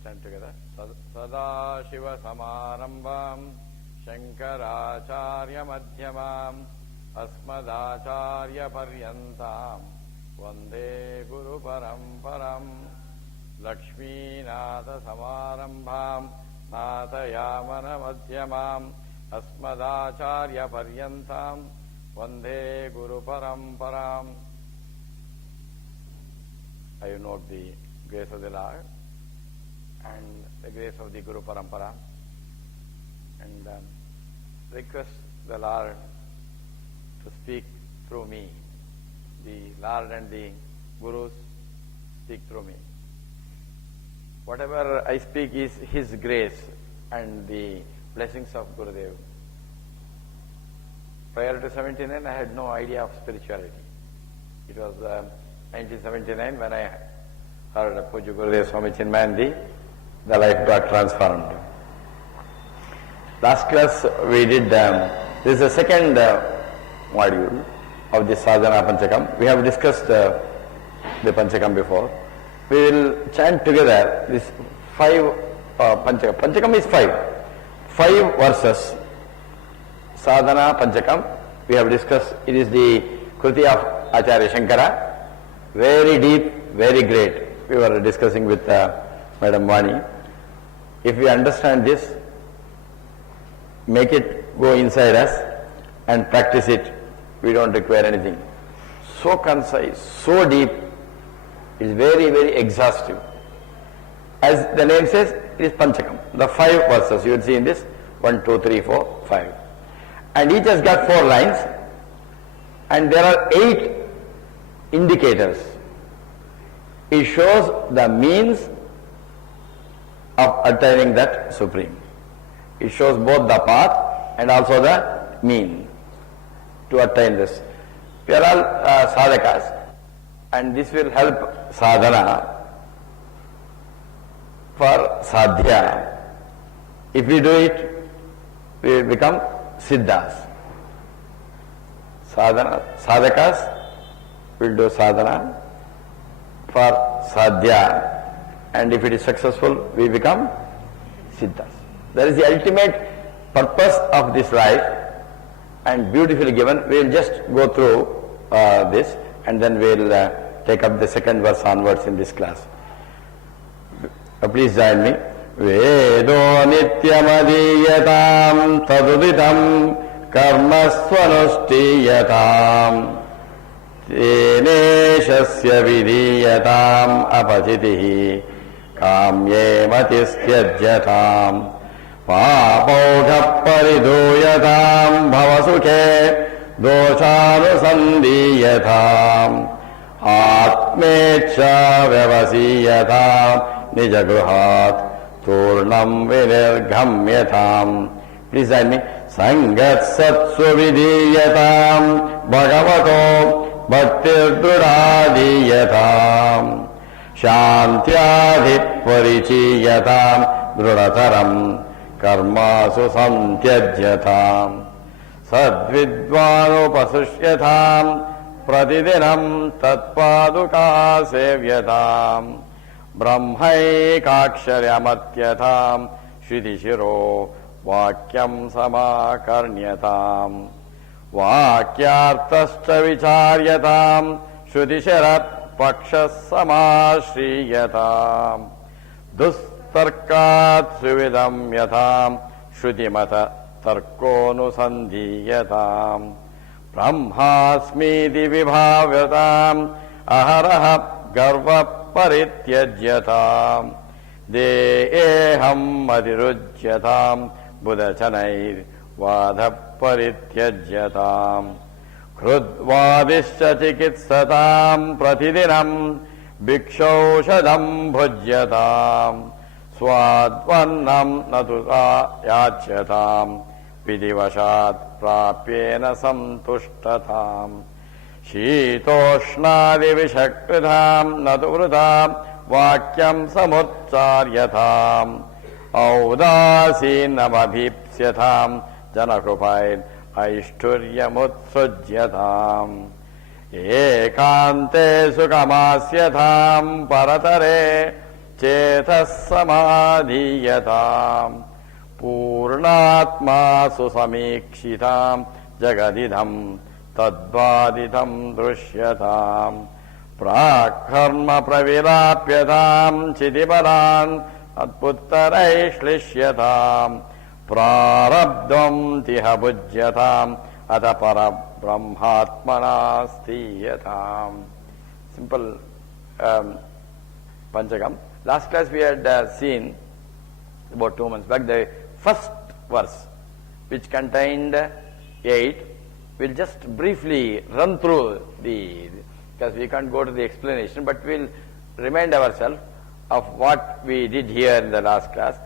Stand together. Sadashiva Samarambham Shankaracharya Madhyamam Asmadacharya Paryantam Vande Guru Paramparam Lakshmi Nata Samarambham Natayamana Madhyamam Asmadacharya Paryantam Vande Guru Paramparam. I invoke the grace of the Lord and the grace of the Guru Parampara, and request the Lord to speak through me. The Lord and the Gurus speak through me. Whatever I speak is His grace and the blessings of Gurudev. Prior to 79, I had no idea of spirituality. It was 1979 when I heard Puja Gurudev Swami Chinmayandi, the life got transformed. Last class we did, this is the second module of the Sadhana Panchakam. We have discussed the Panchakam before. We will chant together this 5 Panchakam. Panchakam is 5. 5 verses. Sadhana Panchakam we have discussed. It is the Kruti of Acharya Shankara. Very deep, very great. We were discussing with Madam Vani. If we understand this, make it go inside us and practice it, we don't require anything. So concise, so deep, it is very, very exhaustive. As the name says, it is Panchakam. The 5 verses you will see in this, 1, 2, 3, 4, 5. And each has got 4 lines, and there are 8 indicators. It shows the means of attaining that Supreme. It shows both the path and also the mean to attain this. We are all sadhakas, and this will help sadhana for sadhya. If we do it, we will become siddhas. Sadhakas will do sadhana for sadhya, and if it is successful, we become siddhas. That is the ultimate purpose of this life, and beautifully given. We will just go through this, and then we will take up the second verse onwards in this class. Please join me. Vedo nityamadiyatam taduditam karmasvanushtiyatam teneshasya vidiyatam apachitihi kamye matistyajyatam papaughah pariduyatam bhavasukhe doshanusandiyatam atmecha vyavasiyatam nijagruhat turnam vinirghamyatam. Please join me. Sangat satsu vidiyatam bhagavato bhaktirdrudadiyatam shantyadhip parichiyatam drudataram karmasu santyajyatam sadvidvanupasushyatam pratidinam tatpaduka sevyatam brahmaikaksharyamattyatam shridishiro vakyam samakarnyatam vakyartascha vicharyatam shridisharat pakshas samasriyatam dustarkat suvidam yatam shrutimata tarkonusandhiyatam brahmasmiti vibhavyatam aharaha garva parityajyatam deham adirujyatam budachanair vadha parityajyatam krudvadischa chikitsatam pratidinam bhikshaushadam bhujyatam swadvannam natuta yachyatam vidivashat prapyena santushtatam शीतोष्णादि विषकृताम नतुवृताम वाक्यम समुच्चार्यताम औदासीनमभीप्स्यताम जनकृपाय ऐष्ठुर्यमुत्सृज्यताम एकान्ते सुखमास्यताम परतरे चेतः समाधीयताम् पूर्णात्मा सुसमीक्षिताम् जगदिदम् तद्वादितं दृश्यताम् प्राक्कर्म प्रविलाप्यताम् चितिबलान् अत्पुत्तरैश्लिष्यताम् प्रारब्धम् तिह भुज्यताम् अथ परब्रह्मात्मना स्थीयताम्. Simple Panchakam. Last class we had seen about 2 months back the first verse which contained 8. We'll just briefly run through because we can't go to the explanation, but we'll remind ourselves of what we did here in the last class.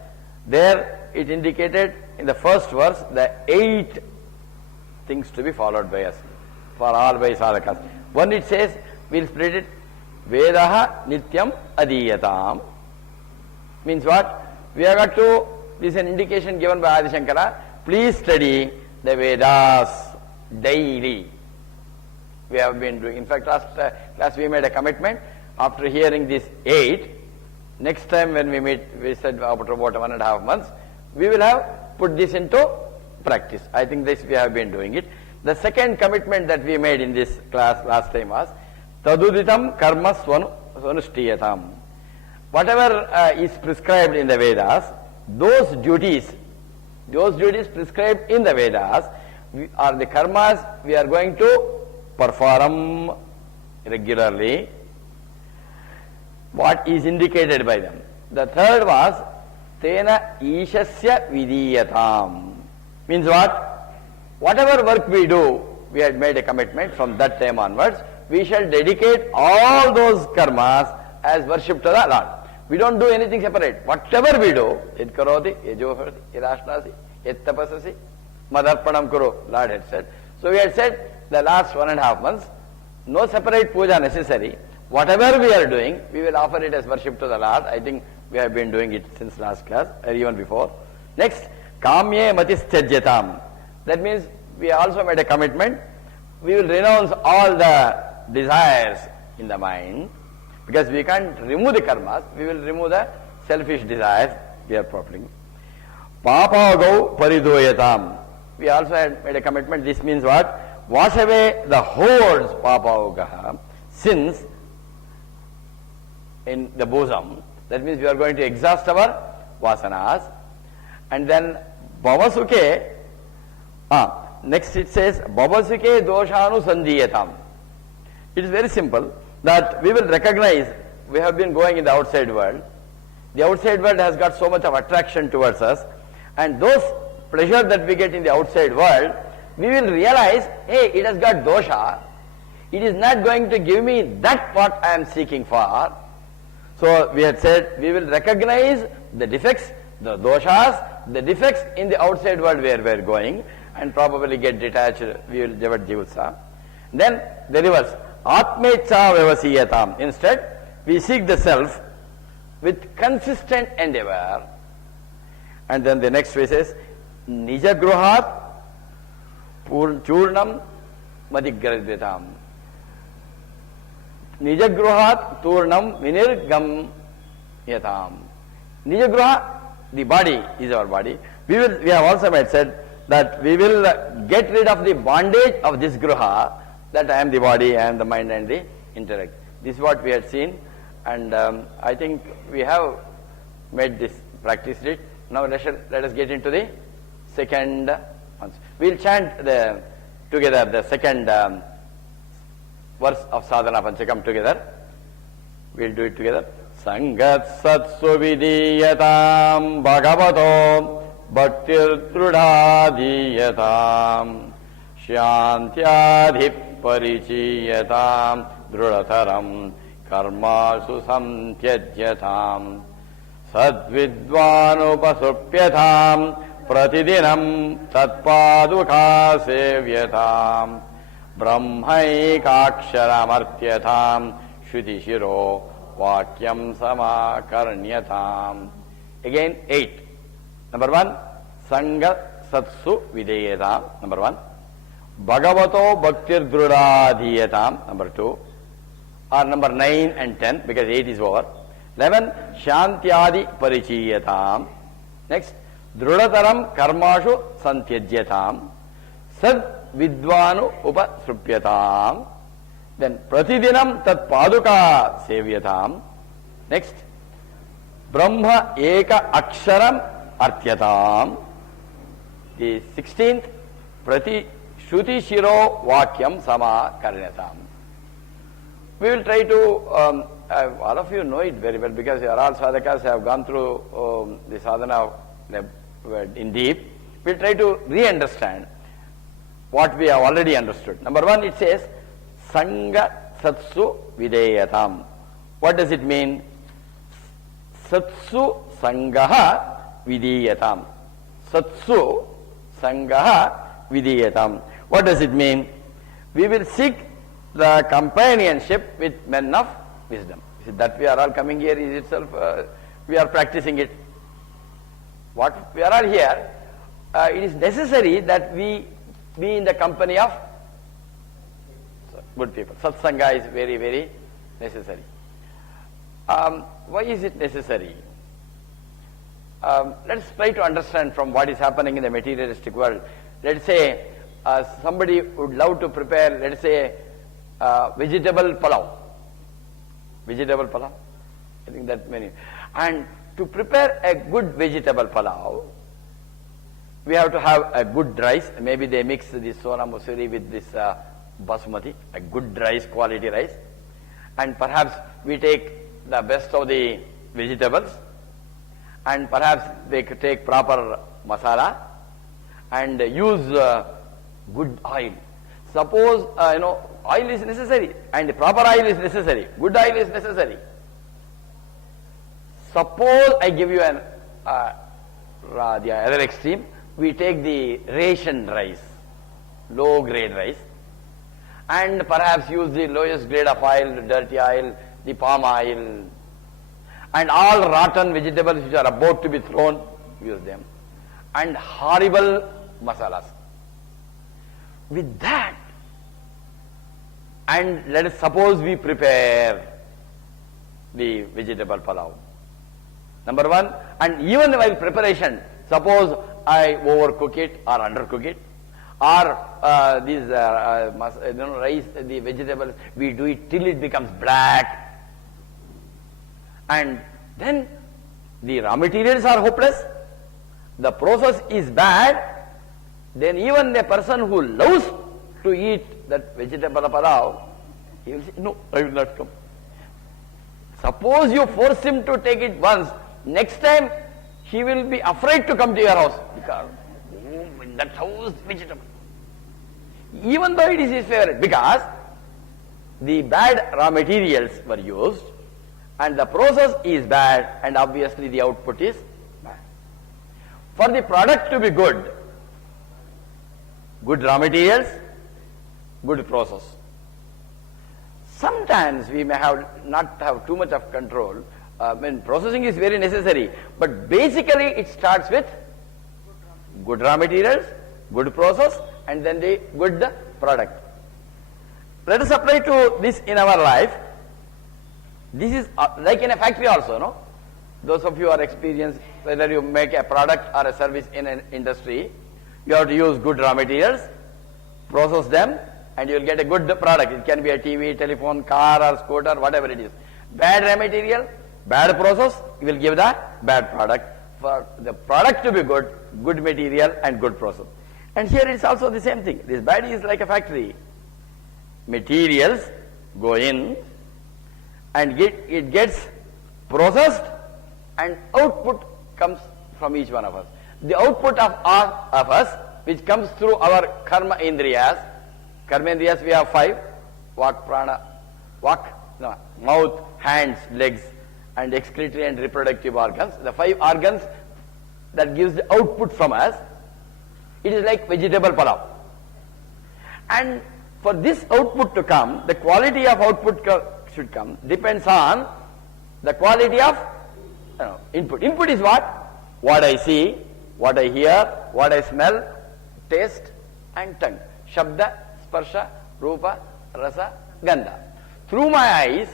There it indicated in the first verse the 8 things to be followed by us, for all by sadhakas. One it says, we'll split it, Vedaha Nityam Adiyatam. Means what? We have got to, this is an indication given by Adi Shankara, please study the Vedas daily. We have been doing, in fact last class we made a commitment, after hearing these 8, next time when we meet, we said after about 1.5 months, we will have put this into practice. I think this we have been doing it. The second commitment that we made in this class last time was, Taduditam karma swanushthiyatam. Whatever is prescribed in the Vedas, those duties prescribed in the Vedas are the karmas we are going to perform regularly, what is indicated by them. The third was, Tena Ishasya Vidiyatam. Means what? Whatever work we do, we had made a commitment from that time onwards, we shall dedicate all those karmas as worship to the Lord. We don't do anything separate. Whatever we do, Id karoti, Yajohati, Irashnasi, Yet tapasasi, Madarpanam kuro, Lord had said. So we had said the last 1.5 months, no separate puja necessary. Whatever we are doing, we will offer it as worship to the Lord. I think we have been doing it since last class, or even before. Next, Kamye Matistyajatam. That means we also made a commitment. We will renounce all the desires in the mind, because we can't remove the karmas, we will remove the selfish desires we are profiting. Papagau Paridoyatam. We also had made a commitment. This means what? Wash away the hordes, Papaugaha, sins in the bosom. That means we are going to exhaust our vasanas. And then Bhavasuke, next it says, Bhavasuke doshanu sandhiyatam. It is very simple that we will recognize we have been going in the outside world. The outside world has got so much of attraction towards us, and those pleasure that we get in the outside world, we will realize, hey, it has got dosha. It is not going to give me that what I am seeking for. So we had said we will recognize the defects, the doshas, the defects in the outside world where we are going, and probably get detached. We will javat jivutsa. Then the reverse. Atmecha vyavasiyatam. Instead, we seek the self with consistent endeavor. And then the next phrase is, Nija gruhat churnam madhigradyatam. Nija gruhat turnam vinirgam yatam. Nija gruha, the body is our body. We have also said that we will get rid of the bondage of this gruha, that I am the body, I am the mind and the intellect. This is what we had seen, and I think we have made this, practiced it. Now let us get into the second one. We will chant together the second verse of Sadhana Panchakam together. We will do it together. Sangat satsu vidiyatam bhagavato bhaktir trudhadiyatam shantyadhip parichiyatam drudataram karmasu samtyajyatam sadvidvanupasupyatam pratidinam tatpaduka sevyatam brahmaikaksharamartyatam shudishiro vakyam samakarnyatam. Again 8. Number 1, Sangha Satsu Videyatam. Number 1. Bhagavato Bhaktir Drudadhiyatam. Number 2. Or number 9 and 10, because 8 is over. 11, Shantyadi Parichiyatam. Next, Drudataram Karmashu Santyajyatam. Sad Vidvanu Upasrupyatam. Then Pratidinam Tat Paduka Sevyatam. Next, Brahma Eka Aksharam Artyatam. The 16th, Prati Shruti Shiro Vakyam Sama Karyatam. We will try to, all of you know it very well because you are all sadhakas, have gone through the sadhana in deep. We will try to re-understand what we have already understood. Number one, it says, Sangha Satsu Videyatam. What does it mean? Satsu Sangaha Videyatam. Satsu Sangaha Videyatam. What does it mean? We will seek the companionship with men of wisdom. That we are all coming here is itself, we are practicing it. What we are all here, it is necessary that we be in the company of good people. Satsanga is very, very necessary. Why is it necessary? Let's try to understand from what is happening in the materialistic world. Let's say somebody would love to prepare, let's say, vegetable palav. Vegetable palav. I think that many. And to prepare a good vegetable palav, we have to have a good rice. Maybe they mix this Sona Masuri with this basmati, a good rice, quality rice. And perhaps we take the best of the vegetables. And perhaps they could take proper masala and use good oil. Suppose, oil is necessary and proper oil is necessary. Good oil is necessary. Suppose I give you the other extreme. We take the ration rice, low grade rice, and perhaps use the lowest grade of oil, dirty oil, the palm oil, and all rotten vegetables which are about to be thrown, use them, and horrible masalas. With that, and let us suppose we prepare the vegetable palav. Number one, and even while preparation, suppose I overcook it or undercook it, or these rice, the vegetables, we do it till it becomes black, and then the raw materials are hopeless, the process is bad, then even the person who loves to eat that vegetable palav, he will say, no, I will not come. Suppose you force him to take it once, next time he will be afraid to come to your house because in that house vegetable. Even though it is his favorite, because the bad raw materials were used and the process is bad and obviously the output is bad. For the product to be good, good raw materials, good process. Sometimes we may not have too much of control. Processing is very necessary, but basically it starts with good raw materials, good process, and then the good product. Let us apply to this in our life. This is like in a factory also, no? Those of you who are experienced, whether you make a product or a service in an industry, you have to use good raw materials, process them, and you will get a good product. It can be a TV, telephone, car or scooter, whatever it is. Bad raw material, bad process, you will give the bad product. For the product to be good, good material and good process. And here it's also the same thing. This body is like a factory. Materials go in and it gets processed and output comes from each one of us. The output of all of us, which comes through our karma indriyas. Karma indriyas we have 5. Mouth, hands, legs, and excretory and reproductive organs. The 5 organs that gives the output from us. It is like vegetable palav. And for this output to come, the quality of output should come, depends on the quality of input. Input is what? What I see, what I hear, what I smell, taste and tongue. Shabda, sparsha, rupa, rasa, gandha. Through my eyes,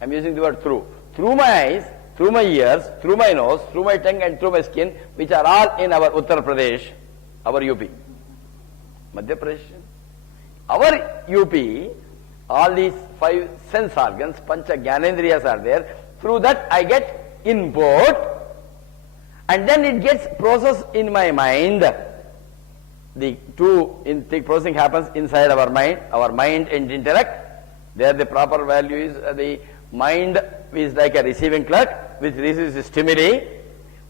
I am using the word through my eyes, through my ears, through my nose, through my tongue and through my skin, which are all in our Uttar Pradesh, our UP. Madhya Pradesh. Our UP, all these 5 sense organs, Pancha Gyanendriyas are there. Through that I get input and then it gets processed in my mind. The processing happens inside our mind and intellect. There the proper value is the mind is like a receiving clerk which receives the stimuli,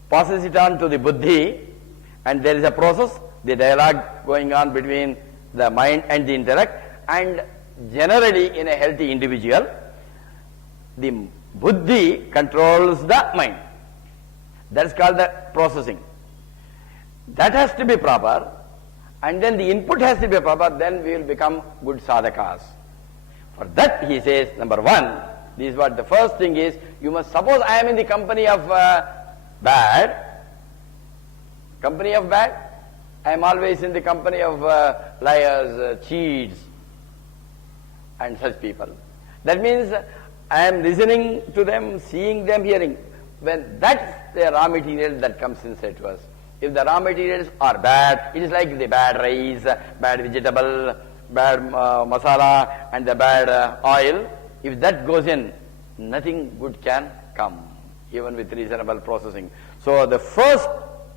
passes it on to the buddhi, and there is a process, the dialogue going on between the mind and the intellect, and generally in a healthy individual, the buddhi controls the mind. That is called the processing. That has to be proper, and then the input has to be proper, then we will become good sadhakas. For that he says, number 1, this is what the first thing is, you must suppose I am in the company of bad, I am always in the company of liars, cheats and such people. That means I am listening to them, seeing them, hearing. When that's the raw material that comes inside to us. If the raw materials are bad, it is like the bad rice, bad vegetable, bad masala and the bad oil. If that goes in, nothing good can come, even with reasonable processing. So the first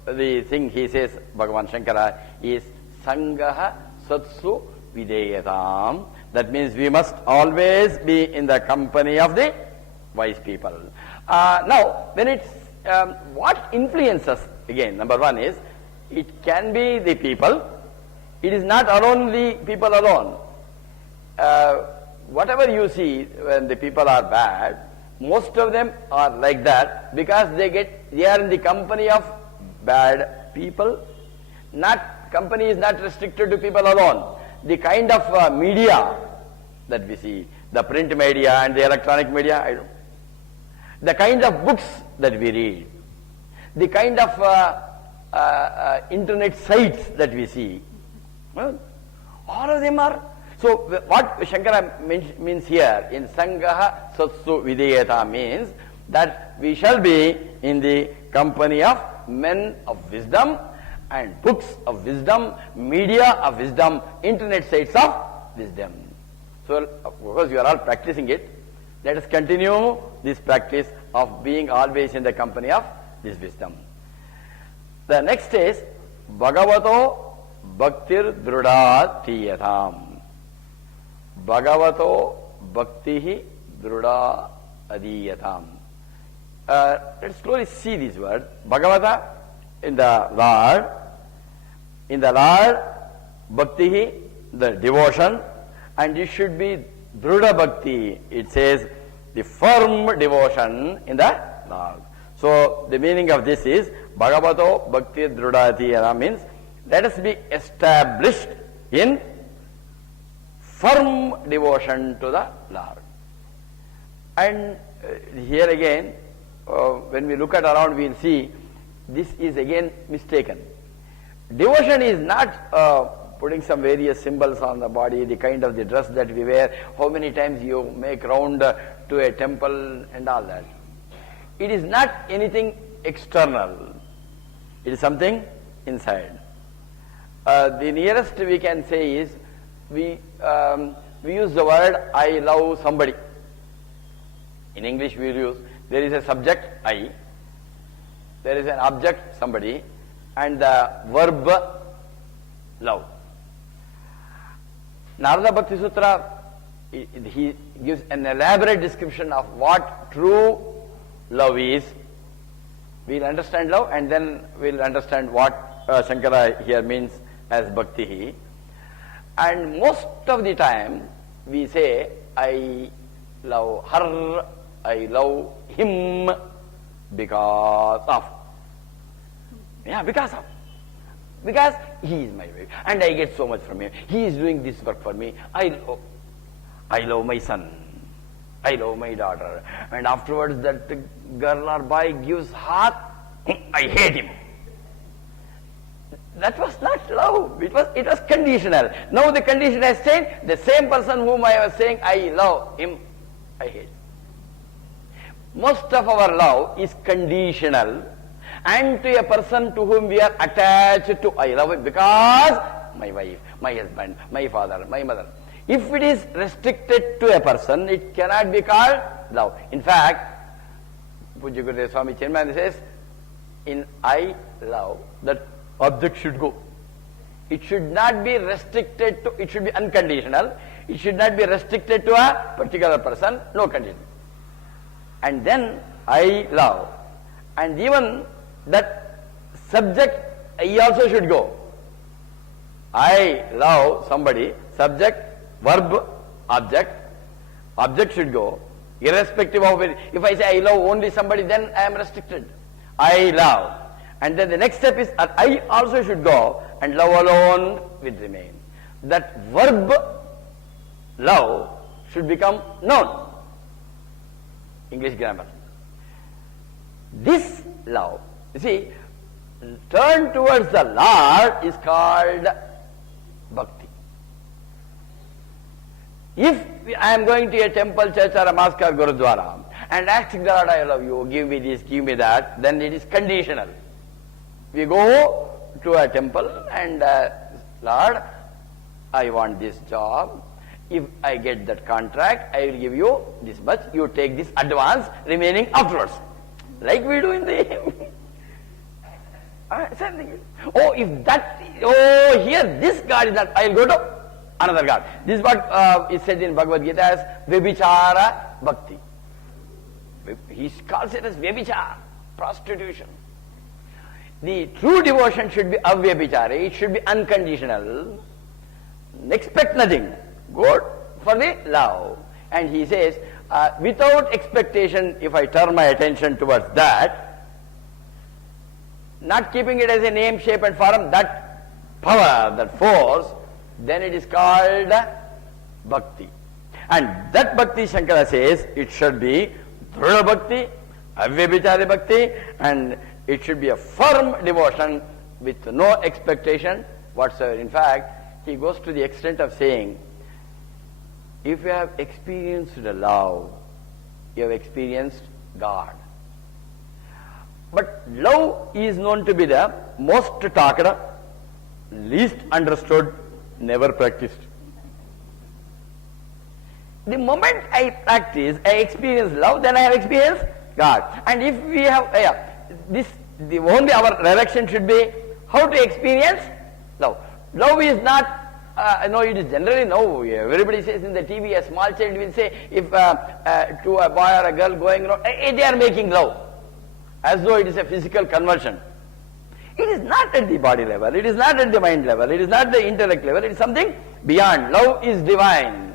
thing he says, Bhagavan Shankara, is Sangaha Satsu Videyatam. That means we must always be in the company of the wise people. Now, when it's what influences, again, number 1 is, it can be the people. It is not alone the people alone. Whatever you see when the people are bad, most of them are like that because they are in the company of bad people. Company is not restricted to people alone. The kind of media that we see, the print media and the electronic media, the kind of books that we read, the kind of internet sites that we see, all of them are. So what Shankara means here in Sangaha Satsu Videyata means that we shall be in the company of men of wisdom and books of wisdom, media of wisdom, internet sites of wisdom. So because you are all practicing it, let us continue this practice of being always in the company of this wisdom. The next is Bhagavato Bhaktir Druda Tiyatham. Bhagavato Bhaktihi Druda Adiyatham. Let's slowly see this word. Bhagavata, in the Lord, Bhaktihi, the devotion, and it should be Druda Bhakti. It says the firm devotion in the Lord. So the meaning of this is Bhagavato Bhakti Druda Adiyatham means let us be established in firm devotion to the Lord. And here again, when we look at around, we will see this is again mistaken. Devotion is not putting some various symbols on the body, the kind of the dress that we wear, how many times you make round to a temple and all that. It is not anything external. It is something inside. The nearest we can say is we use the word I love somebody. In English we use, there is a subject I, there is an object somebody, and the verb love. Narada Bhakti Sutra, he gives an elaborate description of what true love is. We'll understand love and then we'll understand what Shankara here means as bhakti. And most of the time we say I love her, I love him because of. Yeah, because of. Because he is my wife and I get so much from him. He is doing this work for me. I love my son. I love my daughter. And afterwards that girl or boy gives heart, I hate him. That was not love. It was conditional. Now the condition has changed. The same person whom I was saying I love him, I hate. most of our love is conditional, and to a person to whom we are attached to, I love it because my wife, my husband, my father, my mother. If it is restricted to a person, it cannot be called love. In fact, Pujya Gurudev Swami Chinmaya says, in I love, that object should go. It should not be restricted to, it should be unconditional. It should not be restricted to a particular person, no condition. And then I love. And even that subject, I also should go. I love somebody, subject, verb, object. Object should go, irrespective of it. If I say I love only somebody, then I am restricted. I love. And then the next step is I also should go, and love alone will remain. That verb, love, should become noun. English grammar. This love, you see, turn towards the Lord is called bhakti. If I am going to a temple, church or a mosque or gurudwara and asking the Lord, I love you, give me this, give me that, then it is conditional. We go to a temple and Lord, I want this job. If I get that contract, I will give you this much. You take this advance, remaining afterwards. Like we do in the same thing. Oh, if that, oh, here this God is not, I will go to another God. This is what is said in Bhagavad Gita as Vibhichara Bhakti. He calls it as Vibhichara, prostitution. The true devotion should be avyabhichara, it should be unconditional. Expect nothing. Go for the love. And he says, without expectation, if I turn my attention towards that, not keeping it as a name, shape and form, that power, that force, then it is called bhakti. And that bhakti, Shankara says, it should be Dhrudha Bhakti, Avyabhichari Bhakti, and it should be a firm devotion with no expectation whatsoever. In fact, he goes to the extent of saying, if you have experienced the love, you have experienced God. But love is known to be the most talked, least understood, never practiced. The moment I practice, I experience love, then I have experienced God. And if we have the only our direction should be how to experience love. Love is not, no, it is generally no. Everybody says in the TV, a small child will say, if to a boy or a girl going around, they are making love, as though it is a physical conversion. It is not at the body level, it is not at the mind level, it is not the intellect level, it is something beyond. Love is divine.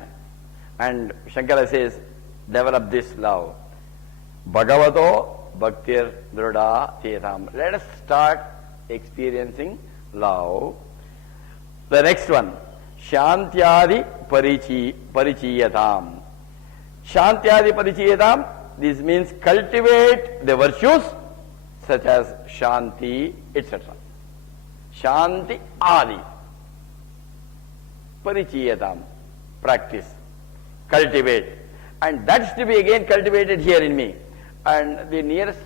And Shankara says, develop this love. Bhagavato bhaktir dhrudha tetam. Let us start experiencing love. The next one, Shantyadi parichiyatam. Shantyadi parichiyatam, this means cultivate the virtues such as Shanti, etc. Shanti adi. Parichiyatam, practice, cultivate. And that is to be again cultivated here in me. And the nearest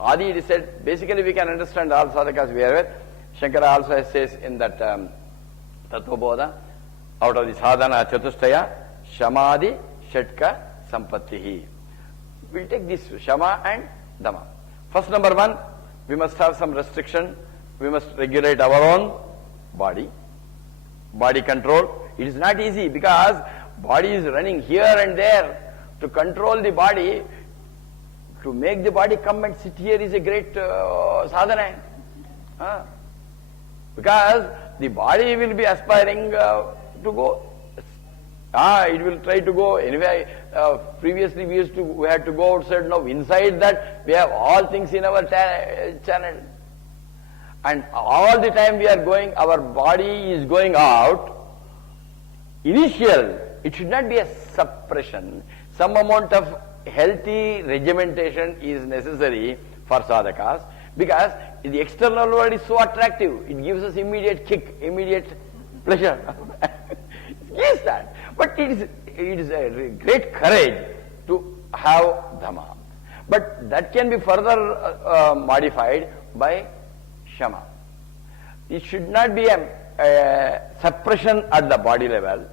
adi, it is said, basically we can understand all sadhakas we are with. Shankara also says in that Tattvabodha, out of the sadhana chatushtaya, Shamadi Shatka Sampattihi. We will take this Shama and Dhamma. First, number one, we must have some restriction. We must regulate our own body. Body control. It is not easy because body is running here and there. To control the body, to make the body come and sit here is a great sadhana. Because the body will be aspiring to go. It will try to go. Anyway, previously we had to go outside. Now inside that we have all things in our channel. And all the time we are going, our body is going out. Initial, it should not be a suppression. Some amount of healthy regimentation is necessary for sadhakas, because the external world is so attractive. It gives us immediate kick, immediate pleasure. It gives that. But it is a great courage to have Dhamma. But that can be further modified by Shama. It should not be a suppression at the body level,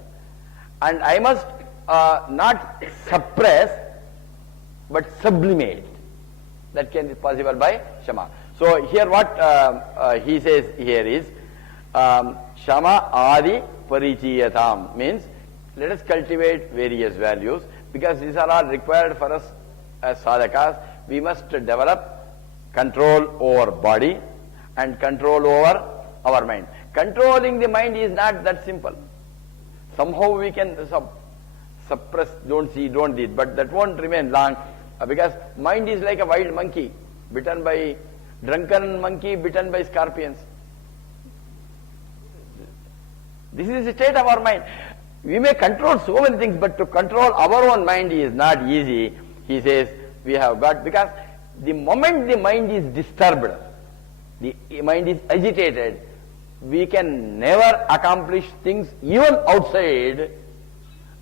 and I must not suppress but sublimate. That can be possible by Shama. So here what he says here is Shama Adi Parichiyatam, means let us cultivate various values, because these are all required for us as sadhakas. We must develop control over body and control over our mind. Controlling the mind is not that simple. Somehow we can suppress, don't see, don't eat, but that won't remain long, because mind is like a wild monkey, bitten by drunken monkey, bitten by scorpions. This is the state of our mind. We may control so many things, but to control our own mind is not easy. He says we have got, because the moment the mind is disturbed, the mind is agitated, we can never accomplish things even outside,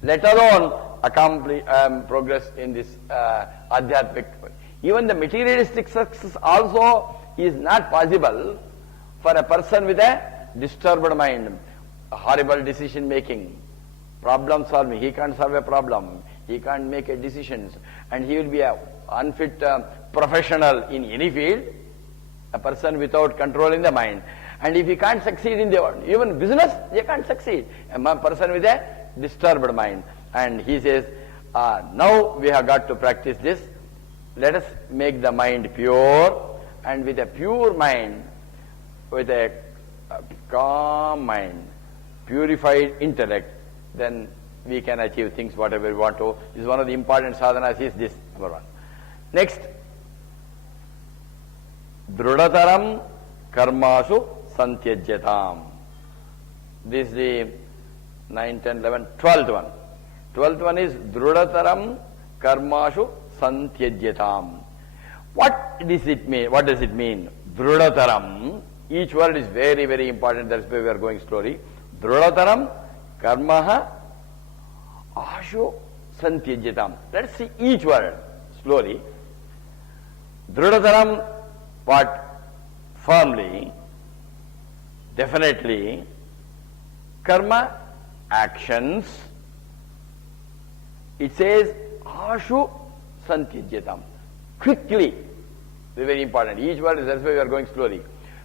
let alone accomplish progress in this adhyatmic. Even the materialistic success also is not possible for a person with a disturbed mind, a horrible decision making, problem solving. He can't solve a problem, he can't make a decisions, and he will be a unfit professional in any field, a person without controlling the mind. And if he can't succeed in the even business, they can't succeed, a person with a disturbed mind. And he says, now we have got to practice this. Let us make the mind pure, and with a pure mind, with a calm mind, purified intellect, then we can achieve things whatever we want to. This is one of the important sadhanas, is this, number one. Next, Drudataram Karmasu Santyajyatam. This is the 9, 10, 11, 12th one. 12th one is Drudataram Karmashu Santyajyatam. What does it mean? What does it mean? Drudataram. Each word is very, very important. That's why we are going slowly. Drudataram Karmaha Ashu Santyajyatam. Let's see each word slowly. Drudataram, what? Firmly, definitely. Karma, actions. It says Ashu Santyajyatam. Quickly. Very, very important. Each word is, that's why we are going slowly.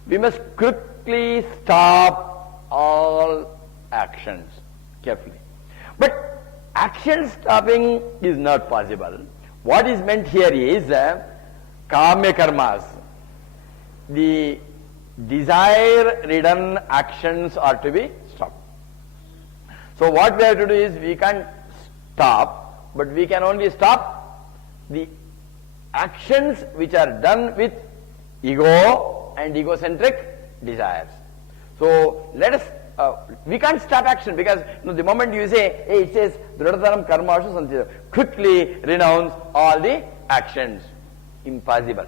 We must quickly stop all actions. Carefully. But action stopping is not possible. What is meant here is Kamya Karmas. The desire-ridden actions are to be stopped. So what we have to do is, we can't stop, but we can only stop the actions which are done with ego and egocentric desires. So let us, we can't stop action, because the moment you say, hey, it says Drudataram Karmashu Santyajyatam, quickly renounce all the actions. Impossible.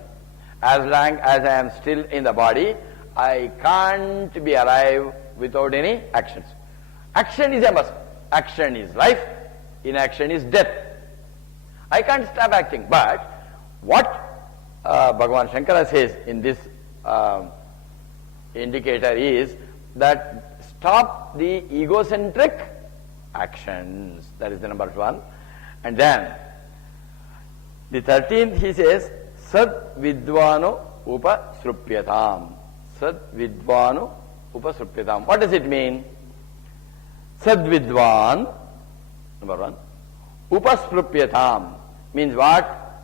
As long as I am still in the body, I can't be alive without any actions. Action is a must. Action is life, inaction is death. I can't stop acting. But what Bhagavan Shankara says in this indicator is that stop the egocentric actions. That is the number one. And then the 13th he says, Sad Vidvano Upasrupyatam. Sad Vidvano Upasrupyatam. What does it mean? Sad Vidvan, number one. Upasrupyatam means what?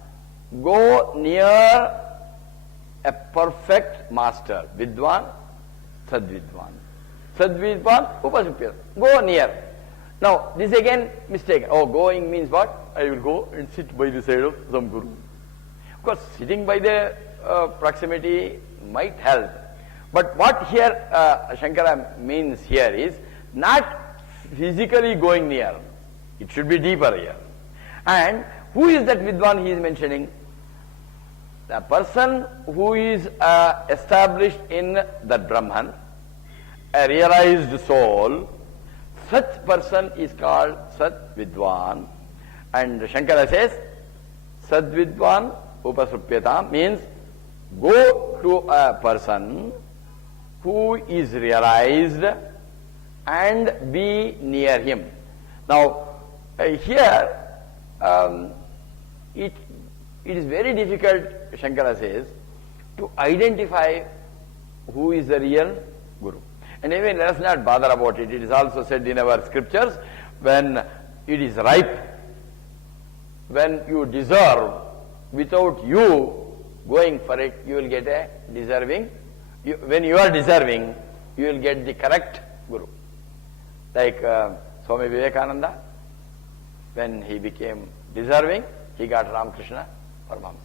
Go near a perfect master. Vidvan, Sad Vidvan. Sad Vidvan, Upasrupyatam. Go near. Now, this again mistake. Oh, going means what? I will go and sit by the side of some guru. Of course, sitting by the proximity might help. But what here Shankara means here is not physically going near. It should be deeper here. And who is that Vidwan he is mentioning? The person who is established in that Brahman, a realized soul. Such person is called Sat Vidwan. And Shankara says, Sat Vidwan upasrupyatam means go to a person who is realized and be near him. Now, here it is very difficult, Shankara says, to identify who is the real Guru. And even let us not bother about it. It is also said in our scriptures, when it is ripe, when you deserve, without you going for it, you will get a deserving. When you are deserving, you will get the correct Guru. Like Swami Vivekananda, when he became deserving, he got Ramakrishna Paramahamsa.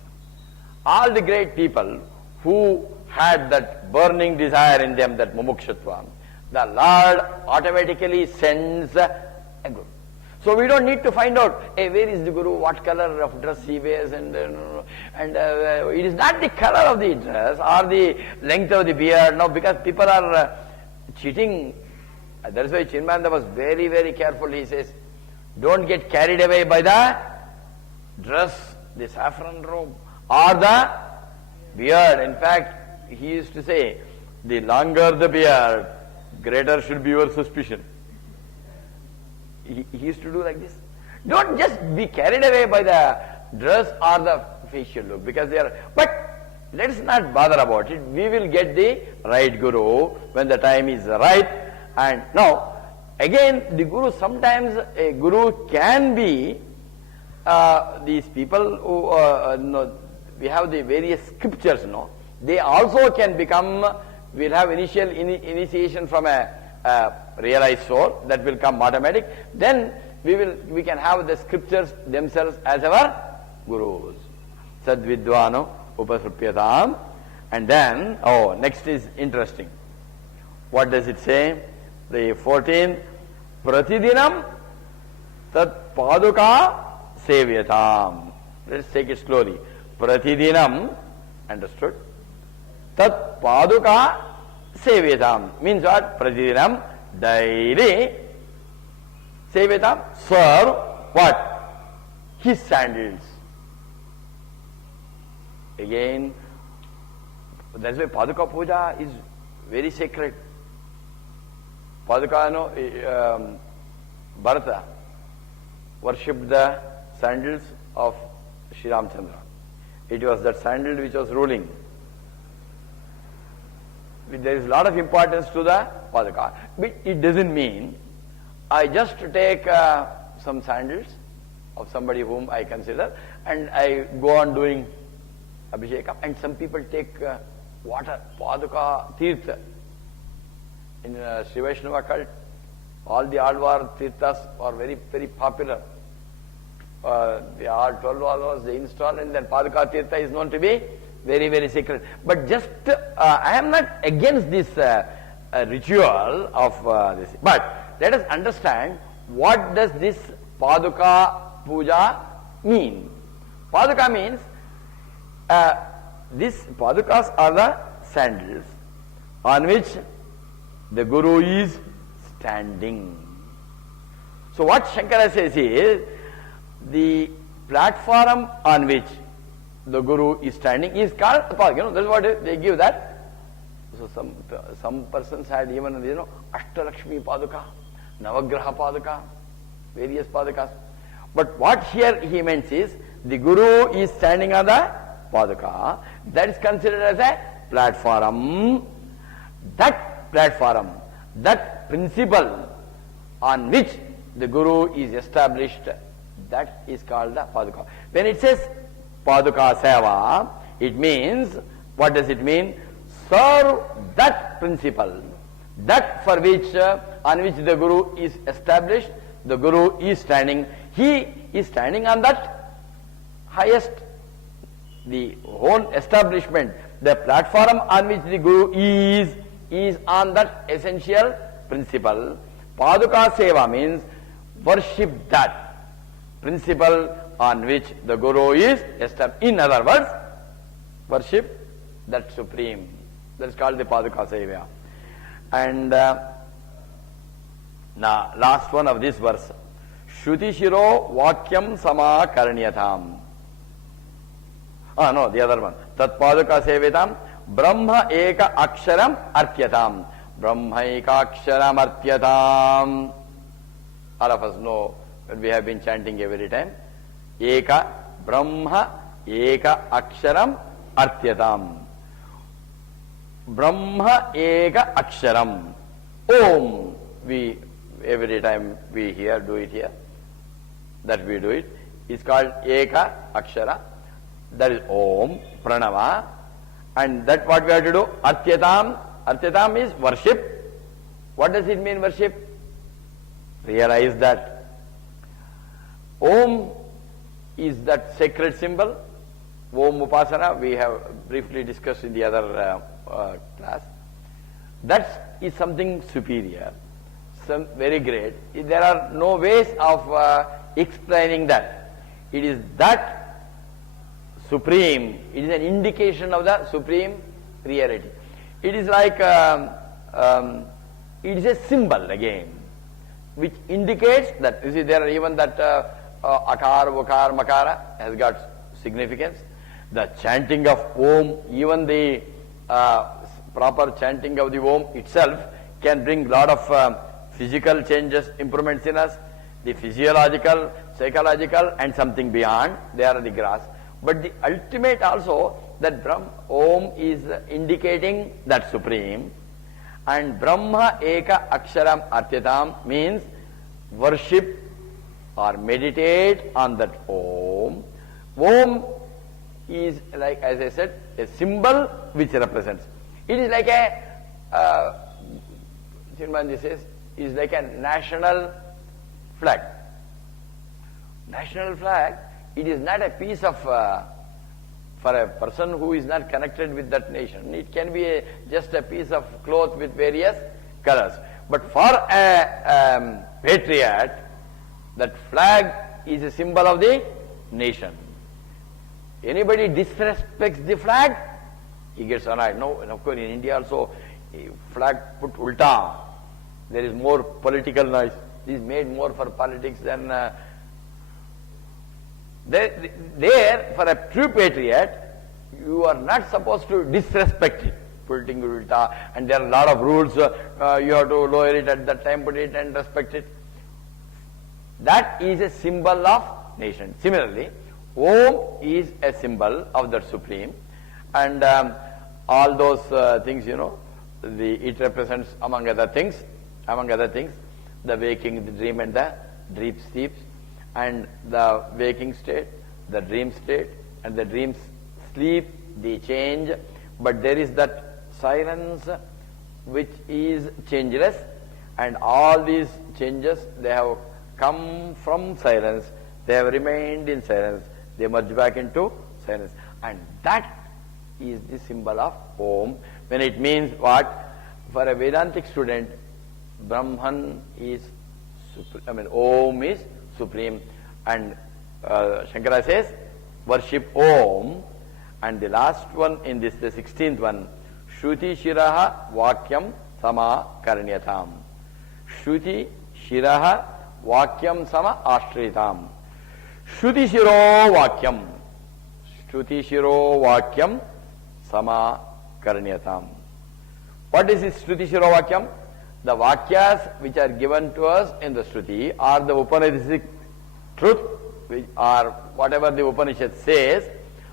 All the great people who had that burning desire in them, that mumukshutva, the Lord automatically sends a Guru. So we don't need to find out, hey, where is the Guru, what color of dress he wears, and it is not the color of the dress or the length of the beard, no, because people are cheating. That's why Chinmaya was very, very careful. He says, don't get carried away by the dress, the saffron robe, or the beard. In fact, he used to say, the longer the beard, greater should be your suspicion. He used to do like this. Don't just be carried away by the dress or the facial look, because they are, but let us not bother about it. We will get the right Guru when the time is right. And now, again, the Guru, sometimes a Guru can be these people who, we have the various scriptures, they also can become, we'll have initial initiation from a realized soul, that will come automatic. Then we can have the scriptures themselves as our Gurus. Sadvidvano upasrupyatam. And then, next is interesting. What does it say? The 14th, Pratidinam tat paduka sevyatam. Let's take it slowly. Pratidinam, understood? Tat paduka sevyatam means what? Pratidinam, daily. Sevyatam, serve what? His sandals. Again, that's why Paduka Puja is very sacred. Paduka, Bharata worshipped the sandals of Sri Ramchandra. It was that sandal which was ruling. There is a lot of importance to the Paduka. But it doesn't mean I just take some sandals of somebody whom I consider and I go on doing Abhishekam. And some people take water, Paduka Tirtha. In Sri Vaishnava cult, all the Alvar Tirthas are very, very popular. They are 12 Alvars they install, and then Paduka Tirtha is known to be very, very sacred. But just, I am not against this ritual of this. But let us understand, what does this Paduka Puja mean? Paduka means, these Padukas are the sandals on which the Guru is standing. So what Shankara says is, the platform on which the Guru is standing is called Paduka. That's what they give that. So some persons had even, Ashtalakshmi Paduka, Navagraha Paduka, various Padukas. But what here he means is, the Guru is standing on the Paduka. That is considered as a platform. That platform, that principle on which the Guru is established, that is called the Paduka. When it says Paduka Seva, it means, what does it mean? Serve that principle, that for which, on which the Guru is established, the Guru is standing. He is standing on that highest, the whole establishment, the platform on which the Guru is on that essential principle. Paduka Seva means worship that principle on which the Guru is established. In other words, worship that supreme. That is called the Paduka Seva. And now, last one of this verse. Shruti Shiro Vakyam Sama Karnyatham. No, the other one. Tat paduka sevitam brahma eka aksharam artyatam. Brahma eka aksharam artyatam. All of us know when we have been chanting every time. Eka brahma eka aksharam artyatam. Brahma eka aksharam. Om. We every time we hear, do it here. That we do it. It's called eka akshara. That is Om, Pranava. And that what we have to do? Artyatam. Artyatam is worship. What does it mean, worship? Realize that Om is that sacred symbol. Om Upasana, we have briefly discussed in the other class. That is something superior, some very great. There are no ways of explaining that. It is that supreme, it is an indication of the supreme reality. It is like, it is a symbol again, which indicates that, you see there are even that akar, vakar, makara has got significance. The chanting of Om, even the proper chanting of the Om itself can bring lot of physical changes, improvements in us, the physiological, psychological and something beyond, they are the grass. But the ultimate also, that Brahma, Om is indicating that supreme, and Brahma eka aksharam artyatam means worship or meditate on that Om. Om is like, as I said, a symbol which represents. It is like a, Chirmanji says, is like a national flag. National flag, it is not a piece of, for a person who is not connected with that nation, it can be just a piece of cloth with various colors. But for a patriot, that flag is a symbol of the nation. Anybody disrespects the flag, he gets annoyed. No, and of course in India also, flag put ulta, there is more political noise. This is made more for politics than there, for a true patriot, you are not supposed to disrespect it, putting ulta, and there are a lot of rules. You have to lower it at that time, put it and respect it. That is a symbol of nation. Similarly, Om is a symbol of the Supreme, and all those things, you know, it represents among other things, the waking, the dream and the dream sleeps, and the waking state, the dream state, and the dream sleep, they change, but there is that silence which is changeless, and all these changes, they have come from silence, they have remained in silence, they merge back into silence, and that is the symbol of Om. When it means what? For a Vedantic student, Brahman is Om is supreme, and Shankara says worship Om. And the last one in this, the 16th one, Shruti Shiraha Vakyam Sama Karnyatam. Shruti Shiraha Vakyam Sama Ashritam. Shruti Shiro Vakyam. Shruti Shiro Vakyam Sama Karnyatam. What is this Shruti Shiro Vakyam? The Vakyas which are given to us in the Shruti are the Upanishadic truth, which are whatever the Upanishad says,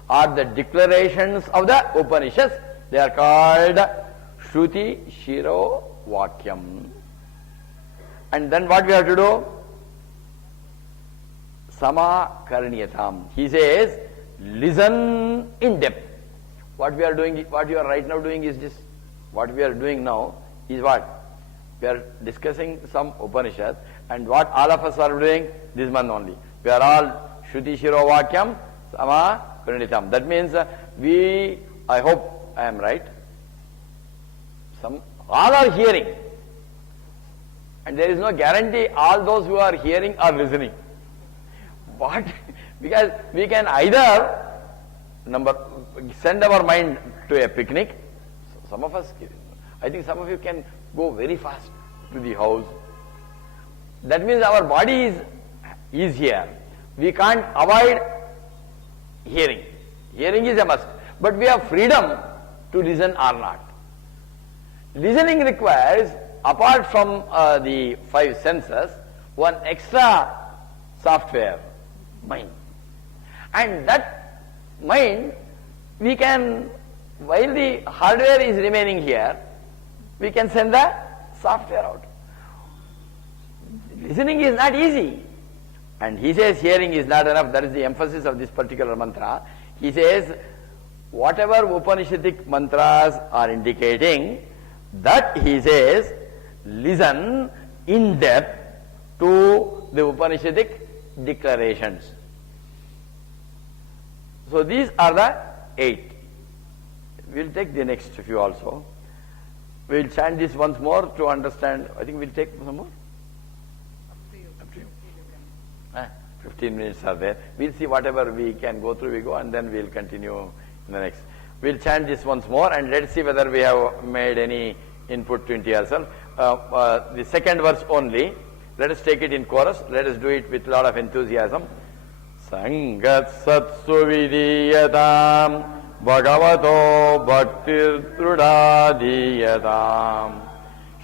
are the declarations of the Upanishads. They are called Shruti Shiro Vakyam. And then what we have to do? Sama Karnyatam. He says, listen in depth. What we are doing, what you are right now doing is this. What we are doing now is what? We are discussing some Upanishads, and what all of us are doing this month only. We are all Shruti Shiro Vakyam Sama Karnyatam. That means I hope I am right. All are hearing. And there is no guarantee all those who are hearing are listening. What? Because we can either send our mind to a picnic. Some of us, I think some of you can go very fast to the house. That means our body is here. We can't avoid hearing. Hearing is a must. But we have freedom to listen or not. Listening requires, apart from the five senses, one extra software, mind. And that mind, we can, while the hardware is remaining here, we can send the software out. Listening is not easy. And he says hearing is not enough. That is the emphasis of this particular mantra. He says whatever Upanishadic mantras are indicating, that he says listen in depth to the Upanishadic declarations. So these are the 8. We will take the next few also. We will chant this once more to understand. I think we will take some more. Up to you. 15 minutes are there. We will see whatever we can go through, we go, and then we will continue in the next. We will chant this once more and let's see whether we have made any input into ourselves. The second verse only. Let us take it in chorus. Let us do it with a lot of enthusiasm. Sangat satsu vidiyatam bhagavato bhaktir drudadiyatam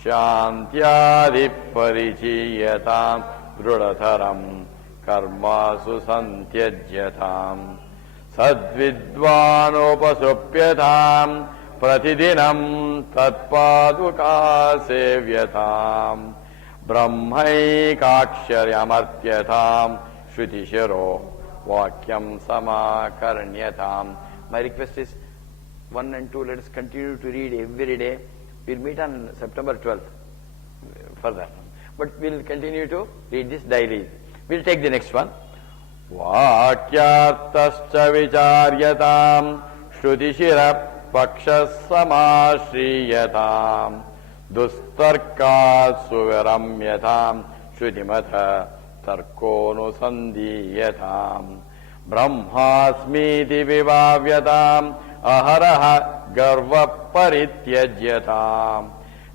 shantyadi parichiyatam drudatharam karmasu santyajyatam sadvidvanopasupyatam pratidinam tatpaduka sevyatam brahmaikaksharyamartyatam shruti-shiro vakyam samakarnyatam. My request is 1 and 2, let us continue to read every day. We will meet on September 12th further. But we will continue to read this daily. We will take the next one. Vakyartascha vicharyatam shruti-shira pakshassamashriyatam dustarkat suviramyatam shrutimata tarkonusandhiyatam brahmasmiti vivavyatam aharaha garva parityajyatam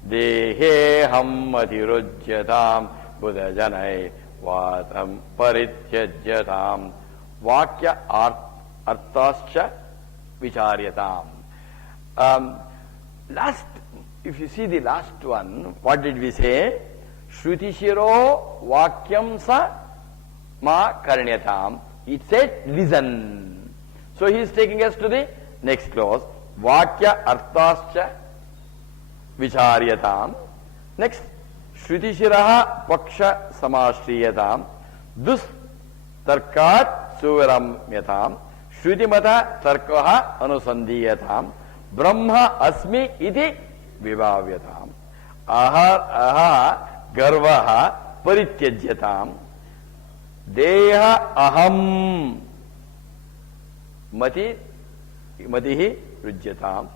deheham atirujyatam buddhajanai vatam parityajyatam vakya arthascha vicharyatam. Last, if you see the last one, what did we say? Shruti-shiro vakyam sa ma karnyatam. It said listen. So he is taking us to the next clause. Vakya arthascha vicharyatam. Next, Shruti-shiraha paksha samashriyatam dus tarkat suviramyatam shrutimata tarkaha anusandhiyatam brahma asmi iti vibhavyatam aha garvaha parityajyatam deha aham matihi rujyatam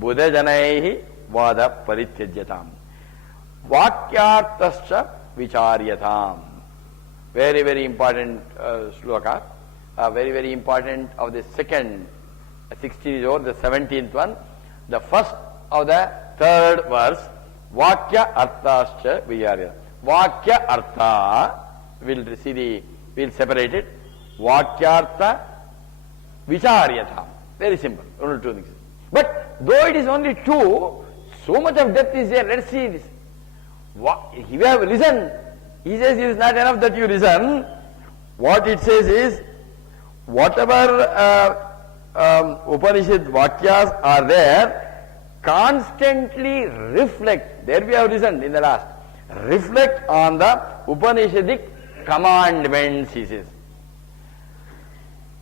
buddhajanaihi vada parityajyatam vakyartascha vicharyatam. Very, very important sloka. Very, very important of the second 16 is over, the 17th one. The first of the third verse, Vakya arthascha vicharyatam. Vakya artha, we'll separate it. Vakyartha vicharyatam. Very simple, only 2 things. But though it is only 2, so much of depth is there. Let's see this. If you have listened, he says it is not enough that you listen. What it says is, whatever Upanishad Vakyas are there, constantly reflect. There we have listened in the last. Reflect on the Upanishadic commandments, he says.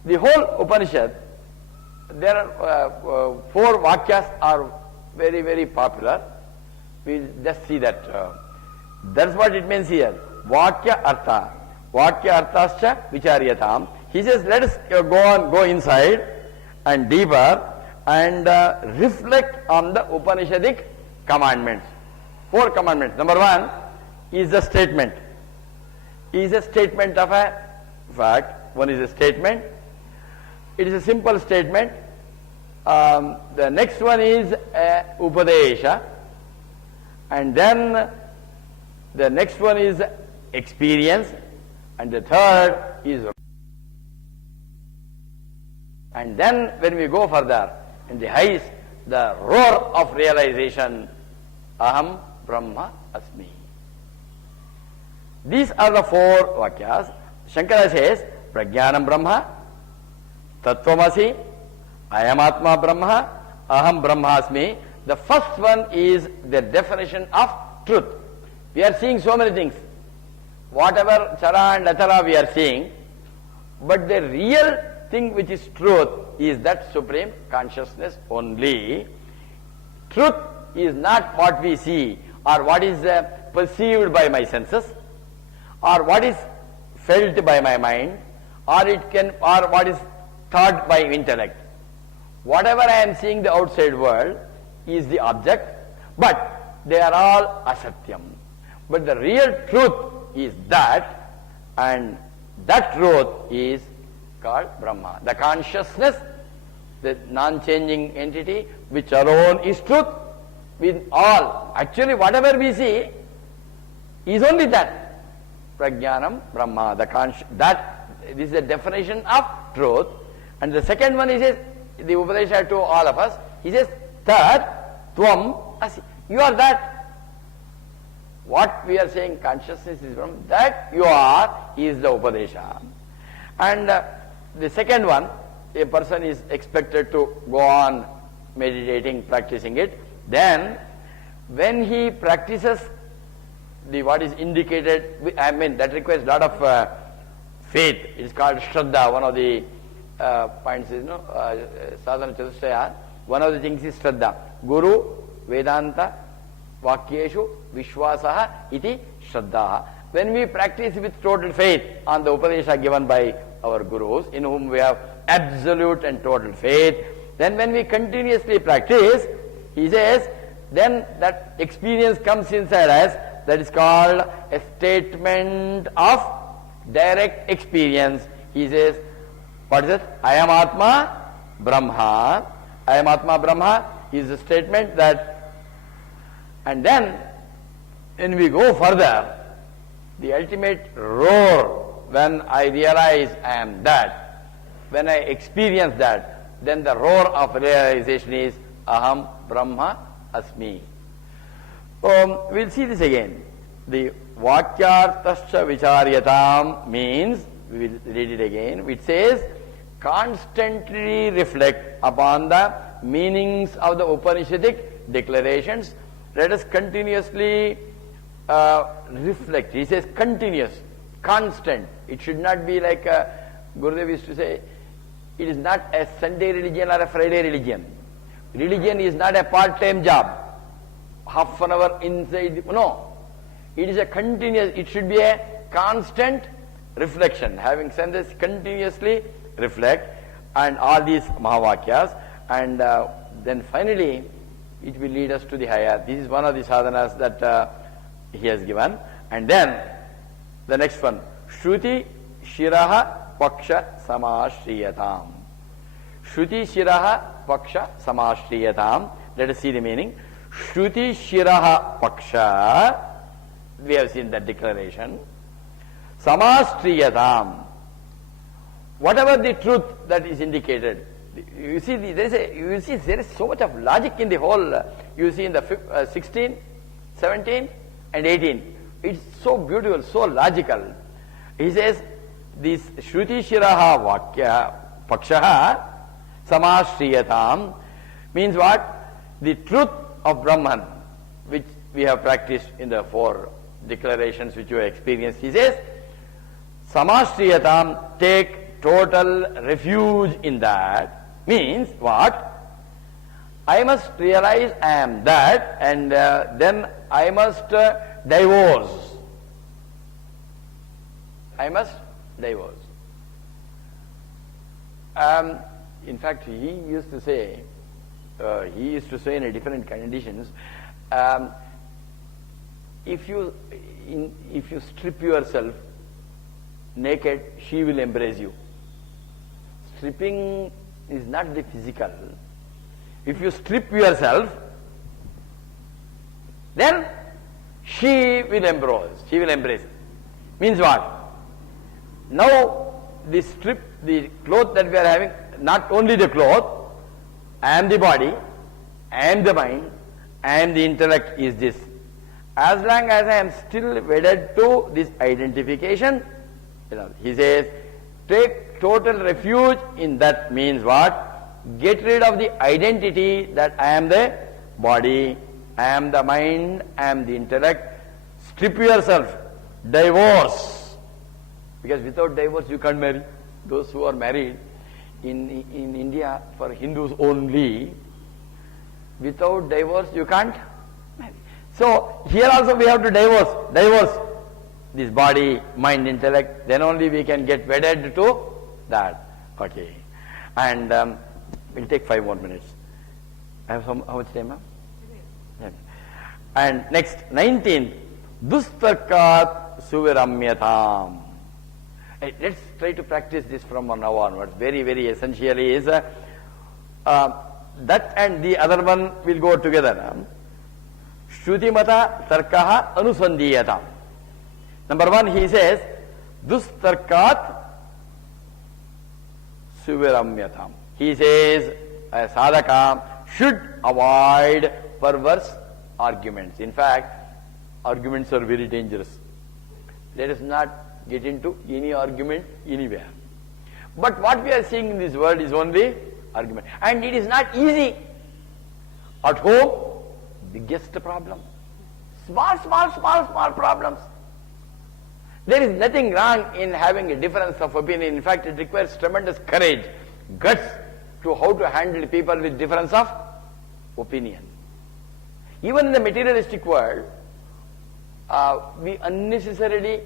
The whole Upanishad, there are 4 Vakyas are very, very popular. We just see that. That's what it means here. Vakya artha. Vakya arthascha vicharyatam. He says, let us go inside and deeper and reflect on the Upanishadic commandments. 4 commandments. Number 1 is the statement. Is a statement of a fact. One is a statement. It is a simple statement. The next one is upadesha. And then the next one is experience. And the third is And then when we go further, in the highest, the roar of realization, Aham Brahma Asmi. These are the four Vakyas. Shankara says, Prajnanam Brahma, Tattvamasi, Ayam Atma Brahma, Aham Brahmasmi. The first one is the definition of truth. We are seeing so many things. Whatever chara and achara we are seeing, but the real thing which is truth is that supreme consciousness only. Truth is not what we see or what is perceived by my senses or what is felt by my mind or what is thought by intellect. Whatever I am seeing the outside world is the object, but they are all asatyam. But the real truth is that, and that truth is called Brahma. The consciousness, the non-changing entity, which alone is truth, with all. Actually, whatever we see is only that. Prajnanam Brahma, this is the definition of truth. And the second one, he says, the Upadesha to all of us, he says, Tat Tvam Asi. You are that. What we are saying, consciousness is from that you are, is the Upadesha. And the second one, a person is expected to go on meditating, practicing it. Then, when he practices what is indicated, I mean, that requires a lot of faith. It is called Shraddha. One of the points is, Sadhana Chatushtaya. One of the things is Shraddha. Guru, Vedanta, Vakyeshu, Vishwasaha, iti Shraddha. When we practice with total faith on the Upadesha given by our Gurus, in whom we have absolute and total faith, then when we continuously practice, he says, then that experience comes inside us, that is called a statement of direct experience. He says, what is it? I am Atma Brahma. I am Atma Brahma is a statement that, and then when we go further, the ultimate roar, when I realize I am that, when I experience that, then the roar of realization is Aham Brahma Asmi. We'll see this again. The Vakyartascha Vicharyatam means, we will read it again, it says, constantly reflect upon the meanings of the Upanishadic declarations. Let us continuously reflect. He says continuous, constant. It should not be like Gurudev used to say, it is not a Sunday religion or a Friday religion. Religion is not a part-time job, half an hour inside. No, it is a continuous, it should be a constant reflection. Having said this, continuously reflect, and all these Mahavakyas, and then finally it will lead us to the higher. This is one of the sadhanas that he has given. And then the next one, Shruti Shiraha Paksha Samashriyatam. Shruti Shiraha Paksha Samashriyatam. Let us see the meaning. Shruti Shiraha Paksha, we have seen that declaration. Samashriyatam, whatever the truth that is indicated. You see, there is so much of logic in the whole. You see in the 16, 17 and 18. It's so beautiful, so logical. He says, this Shruti Shiraha Vakya Pakshaha Samashriyatam means what? The truth of Brahman, which we have practiced in the four declarations which you have experienced. He says, Samashriyatam, take total refuge in that. Means what? I must realize I am that, and then I must divorce. I must divorce. In fact, he used to say in a different conditions, if you strip yourself naked, she will embrace you. Stripping is not the physical. If you strip yourself, then she will embrace. She will embrace. Means what? Now the cloth that we are having, not only the cloth, I am the body, I am the mind, I am the intellect is this. As long as I am still wedded to this identification, he says, take total refuge in that means what? Get rid of the identity that I am the body, I am the mind, I am the intellect. Strip yourself, divorce. Because without divorce you can't marry. Those who are married in India, for Hindus only, without divorce you can't marry. So here also we have to divorce this body, mind, intellect, then only we can get wedded to that. Okay. And we'll take 5 more minutes. I have how much time, ma'am? Yeah. And next, 19th, Dustarkat Suviramyatam. Let's try to practice this from now onwards. Very, very essentially is that and the other one will go together. Shrutimata Tarkaha Anusandhiyatam. Number 1, he says, Dustarkat Suviramyatam. He says, a sadhaka should avoid perverse arguments. In fact, arguments are very dangerous. Let us not get into any argument anywhere. But what we are seeing in this world is only argument. And it is not easy. At home, biggest problem. Small problems. There is nothing wrong in having a difference of opinion. In fact, it requires tremendous courage, guts to how to handle people with difference of opinion. Even in the materialistic world, we unnecessarily,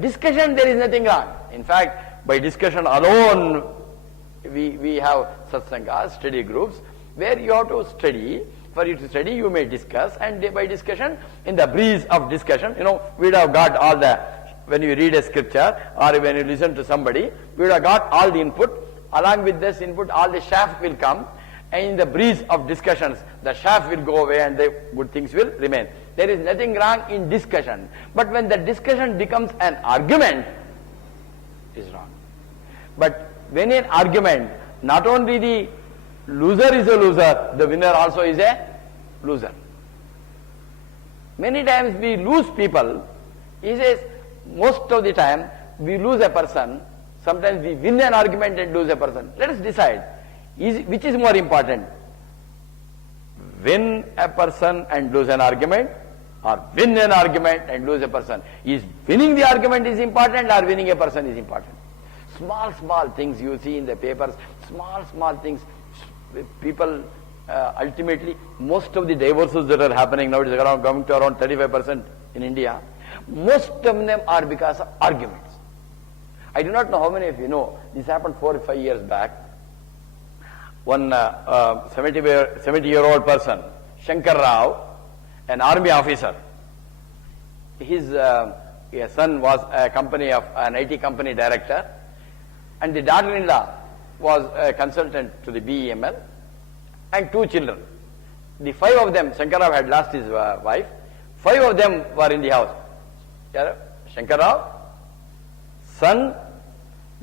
discussion there is nothing wrong. In fact, by discussion alone, we have satsangas, study groups, where you have to study. For you to study, you may discuss, and by discussion, in the breeze of discussion, we would have got all the, when you read a scripture, or when you listen to somebody, we would have got all the input. Along with this input, all the chaff will come, and in the breeze of discussions, the chaff will go away and the good things will remain. There is nothing wrong in discussion. But when the discussion becomes an argument, it is wrong. But when in argument, not only the loser is a loser, the winner also is a loser. Many times we lose people. He says, most of the time we lose a person. Sometimes we win an argument and lose a person. Let us decide, which is more important? Win a person and lose an argument, or win an argument and lose a person? Is winning the argument is important, or winning a person is important? Small things you see in the papers, small things. People ultimately, most of the divorces that are happening now, it is coming to around 35% in India. Most of them are because of arguments. I do not know how many of you know, this happened 4 or 5 years back. One 70-year-old person, Shankar Rao, an army officer, his son was an IT company director, and the daughter-in-law was a consultant to the BEML, and 2 children. The 5 of them, Shankar Rao had lost his wife, 5 of them were in the house. Shankar Rao, son,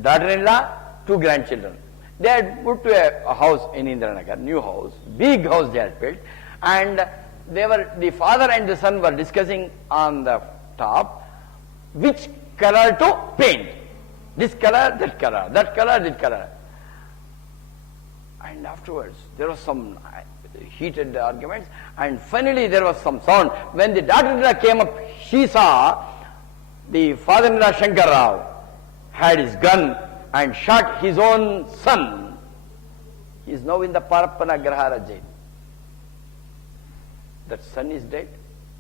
daughter-in-law, 2 grandchildren. They had moved to a house in Indiranagar, new house, big house they had built, and the father and the son were discussing on the top which color to paint. This color, that color, that color, that color. And afterwards, there was some heated arguments, and finally there was some sound. When the daughter-in-law came up, she saw the father-in-law Shankar Rao had his gun and shot his own son. He is now in the Parappana Grahara jail. That son is dead.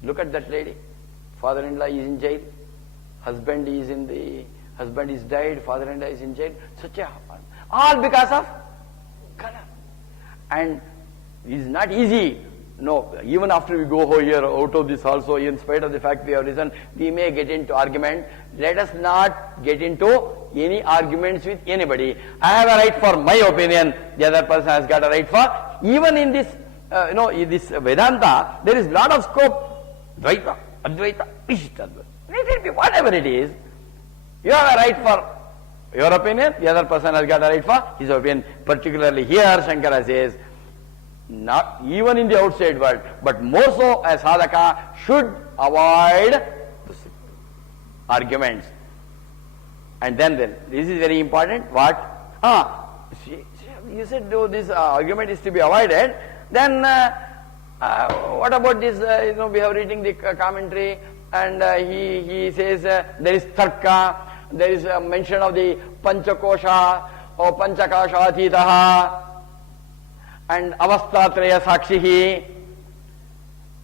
Look at that lady. Father-in-law is in jail. Husband is died. Father-in-law is in jail. Such a all because of color. And it is not easy. No, even after we go here out of this also, in spite of the fact we have listened, we may get into argument. Let us not get into any arguments with anybody. I have a right for my opinion. The other person has got a right for. Even in this, in this Vedanta, there is lot of scope. Dvaita, Advaita, Ishtadvaita. Let it be whatever it is. You have a right for your opinion, the other person has got a right for his opinion. Particularly here, Shankara says, not even in the outside world, but more so a sadhaka should avoid arguments. And then this is very important. What? You said this argument is to be avoided. Then what about this? We have reading the commentary, and he says there is tarka, there is a mention of the panchakosha or panchakashatitaha and avastatraya sakshihi.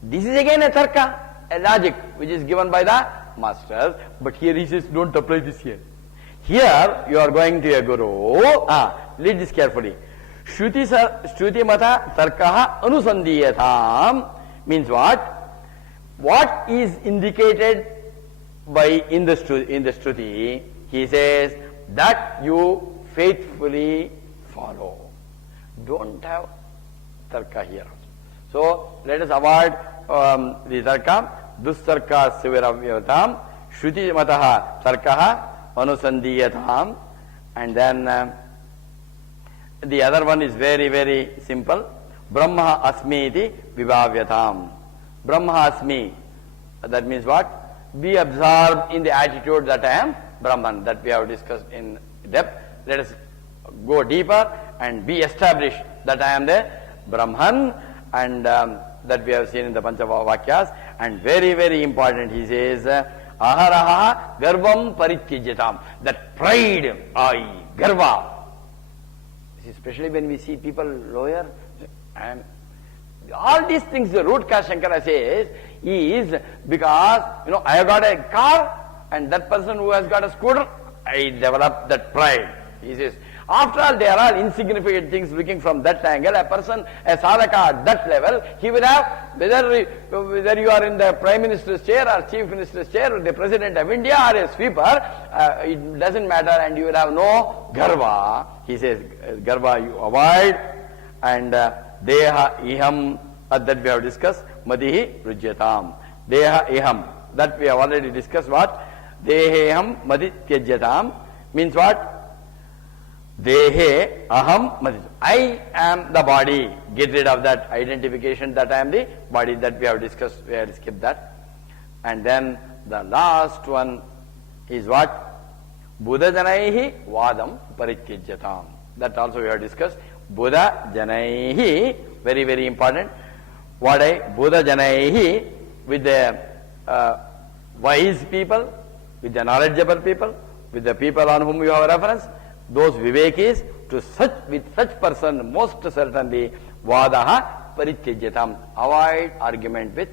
This is again a tarka, a logic which is given by the masters. But here he says, don't apply this here. Here you are going to a guru. Read this carefully. Shruti mata tarkaha anusandiyatham means what? What is indicated by in the Shruti? He says that you faithfully follow. Don't have tarka here. So let us avoid the tarka. Dustarka siviravyatam. Shruti mataha tarkaha anusandiyatham. And then the other one is very, very simple. Brahma asmi iti vibhavyatam. Brahma asmi. That means what? Be absorbed in the attitude that I am Brahman. That we have discussed in depth. Let us go deeper and be established that I am the Brahman, and that we have seen in the Panchavakyas. And very, very important, he says, aharaha garvam parityajatam. That pride, garva. Especially when we see people lower, and all these things, the root cause Shankara says is because, I have got a car, and that person who has got a scooter, I develop that pride. He says, after all, they are all insignificant things. Looking from that angle, a person, a sadhaka at that level, he will have, whether you are in the Prime Minister's chair or Chief Minister's chair or the President of India or a sweeper, it doesn't matter, and you will have no garva. He says, garva you avoid, and deha iham, that we have discussed, madihi rujyatam. Deha iham, that we have already discussed. What? Deheham madityajatam means what? Dehe aham madit. I am the body. Get rid of that identification that I am the body, that we have discussed. We have skipped that. And then the last one is what? Buddha janaihi vadam parityajyatam. That also we have discussed. Buddha janaihi, very, very important. What Buddha janaihi, with the wise people, with the knowledgeable people, with the people on whom you have reference, those vivekis, with such person, most certainly, vadaha parityajyatam. Avoid argument with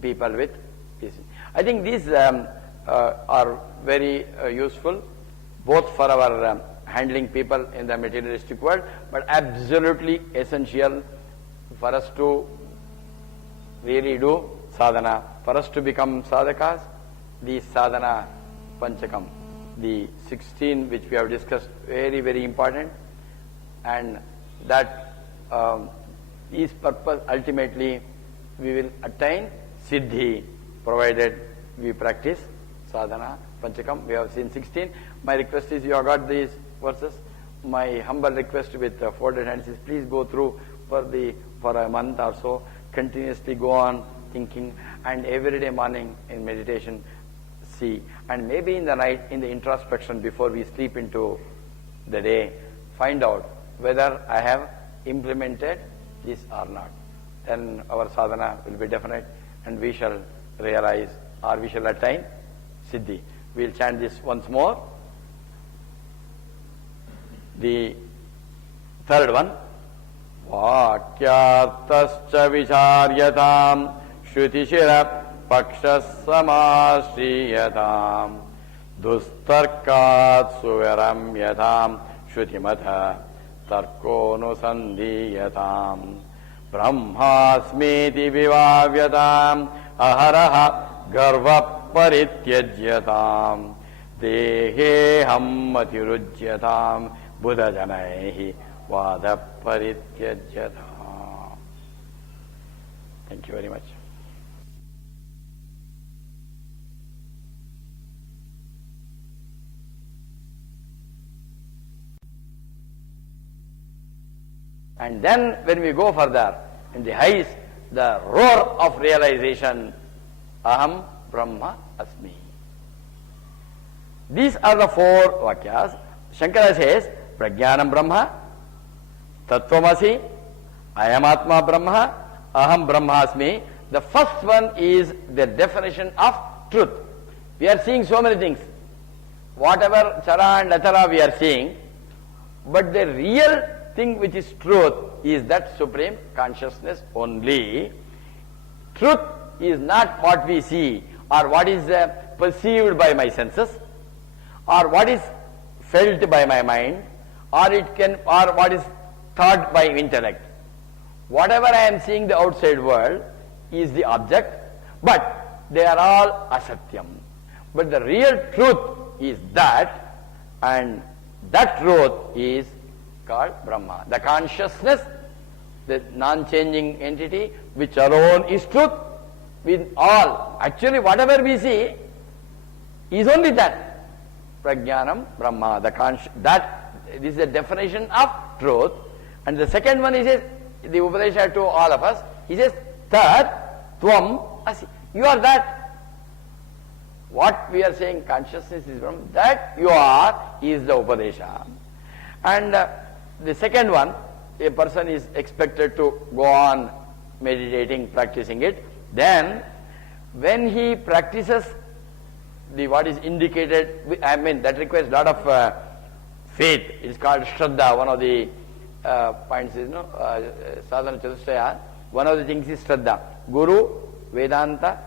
people with peace. I think these are very useful, both for our handling people in the materialistic world, but absolutely essential for us to really do sadhana, for us to become sadhakas. The sadhana panchakam, the 16 which we have discussed, very, very important, and that is purpose. Ultimately we will attain siddhi, provided we practice sadhana panchakam. We have seen 16. My request is, you have got these verses. My humble request with folded hands is, please go through for a month or so, continuously go on thinking, and every day morning in meditation see, and maybe in the night in the introspection before we sleep into the day, find out whether I have implemented this or not. Then our sadhana will be definite, and we shall realize, or we shall attain siddhi. We will chant this once more. The third one, vakyartascha vicharyatam shrutishira pakshas samasriyatam dustarkat suvaramyatam shrutimata tarkonusandiyatam brahmasmiti vivavyatam aharaha garva parityajyatam deheham matirujyatam buddha janaihi vada parityajyatam. Thank you very much. And then when we go further, in the highest, the roar of realization, Aham Brahma Asmi. These are the four Vakyas. Shankara says, Prajnanam Brahma, Tattvamasi, Ayam Atma Brahma, Aham Brahmasmi. The first one is the definition of truth. We are seeing so many things. Whatever chara and achara we are seeing, but the real thing which is truth is that supreme consciousness only. Truth is not what we see or what is perceived by my senses or what is felt by my mind or what is thought by intellect. Whatever I am seeing the outside world is the object, but they are all asatyam. But the real truth is that, and that truth is called Brahma. The consciousness, the non-changing entity, which alone is truth, with all. Actually, whatever we see is only that. Prajnanam Brahma. This is the definition of truth. And the second one, he says, the Upadesha to all of us, he says, Tat Tvam Asi. You are that. What we are saying, consciousness is Brahma, that you are is the Upadesha. And the second one, a person is expected to go on meditating, practicing it. Then, when he practices what is indicated, that requires a lot of faith. It's called Shraddha. One of the points is, Sadhana Chatushtaya. One of the things is Shraddha. Guru, Vedanta,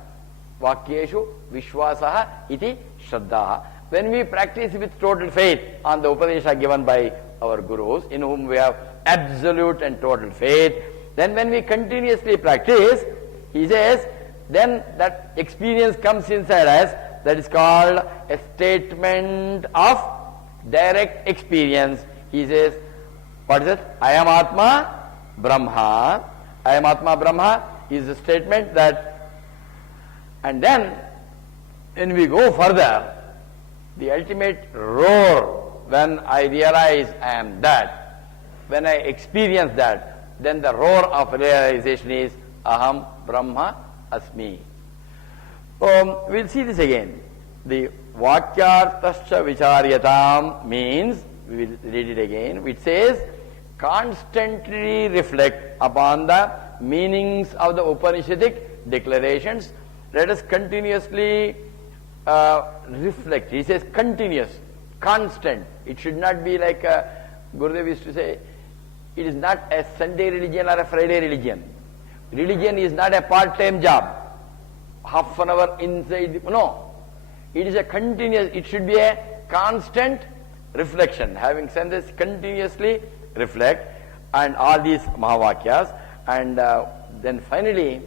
Vakyeshu, Vishwasaha, iti Shraddha. When we practice with total faith on the Upadesha given by our Gurus, in whom we have absolute and total faith, then when we continuously practice, he says, then that experience comes inside us. That is called a statement of direct experience. He says, what is it? I am Atma Brahma. I am Atma Brahma is the statement that, and then when we go further, the ultimate roar, when I realize I am that, when I experience that, then the roar of realization is Aham Brahma Asmi. We'll see this again. The Vakyartascha Vicharyatam means, we will read it again, which says, constantly reflect upon the meanings of the Upanishadic declarations. Let us continuously reflect. He says continuous, constant. It should not be like Gurudev used to say, it is not a Sunday religion or a Friday religion. Religion is not a part-time job, half an hour inside. No, it is a continuous, it should be a constant reflection. Having said this, continuously reflect and all these Mahavakyas, and then finally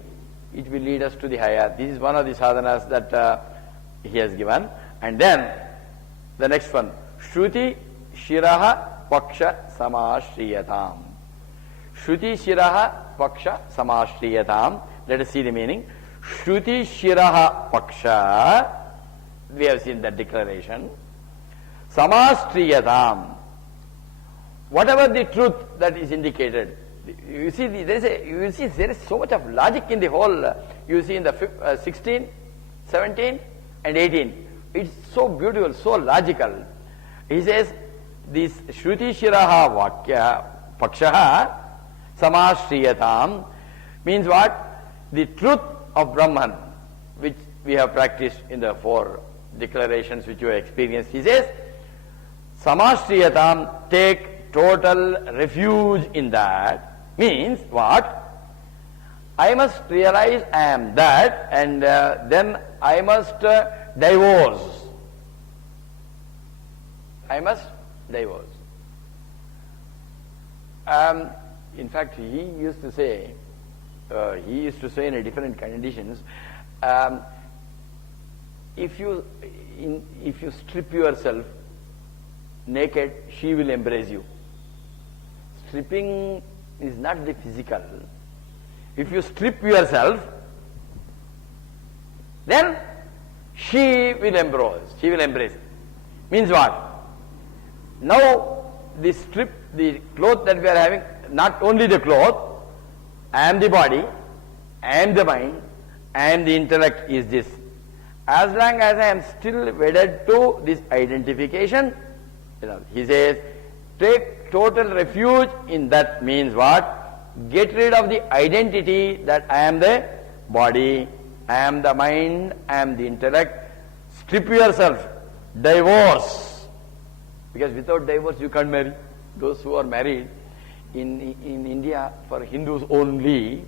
it will lead us to the higher. This is one of the sadhanas that he has given. And then the next one, Shruti Shiraha Paksha Samashriyatam. Shruti Shiraha Paksha Samashriyatam. Let us see the meaning. Shruti Shiraha Paksha, we have seen that declaration. Samashriyatam. Whatever the truth that is indicated, you see, there is so much of logic in the whole. You see in the 16, 17, and 18. It's so beautiful, so logical. He says, this Shruti Shiraha Vakya Pakshaha Samashriyatam means what? The truth of Brahman, which we have practiced in the four declarations which you have experienced. He says, Samashriyatam, take total refuge in that. Means what? I must realize I am that, and then I must divorce. I must divorce. In fact, he used to say in a different conditions, if you strip yourself naked, she will embrace you. Stripping is not the physical. If you strip yourself, then she will embrace. She will embrace. Means what? Now the cloth that we are having, not only the cloth, I am the body, I am the mind, I am the intellect is this. As long as I am still wedded to this identification, he says, take total refuge in that means what? Get rid of the identity that I am the body, I am the mind, I am the intellect. Strip yourself, divorce. Because without divorce you can't marry. Those who are married in India, for Hindus only,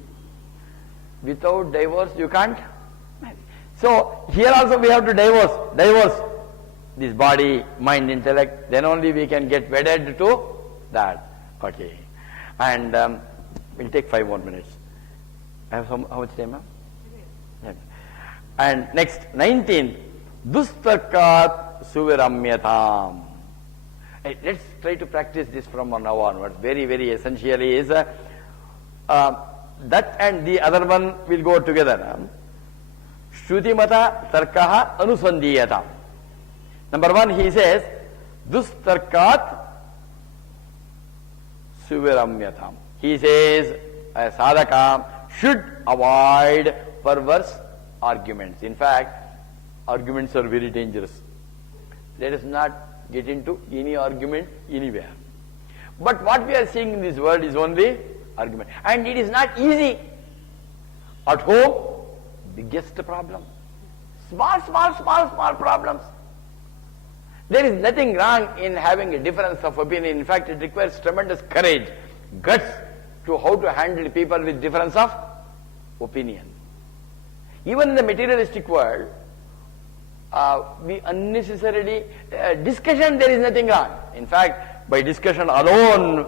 without divorce you can't marry. So here also we have to divorce this body, mind, intellect, then only we can get wedded to that. Okay. And we'll take 5 more minutes. I have how much time, ma'am? Yeah. And next, 19th, Dustarkat Suviramyatam. Let's try to practice this from now onwards. Very, very essentially is that and the other one will go together. Shrutimata Tarkaha Anusandiyata. Number 1, he says, Dustarkat Suviramyatam. He says, a sadhaka should avoid perverse arguments. In fact, arguments are very dangerous. Let us not get into any argument anywhere. But what we are seeing in this world is only argument. And it is not easy. At home, biggest problem. Small problems. There is nothing wrong in having a difference of opinion. In fact, it requires tremendous courage, guts to how to handle people with difference of opinion. Even in the materialistic world, we unnecessarily discussion, there is nothing wrong. In fact, by discussion alone,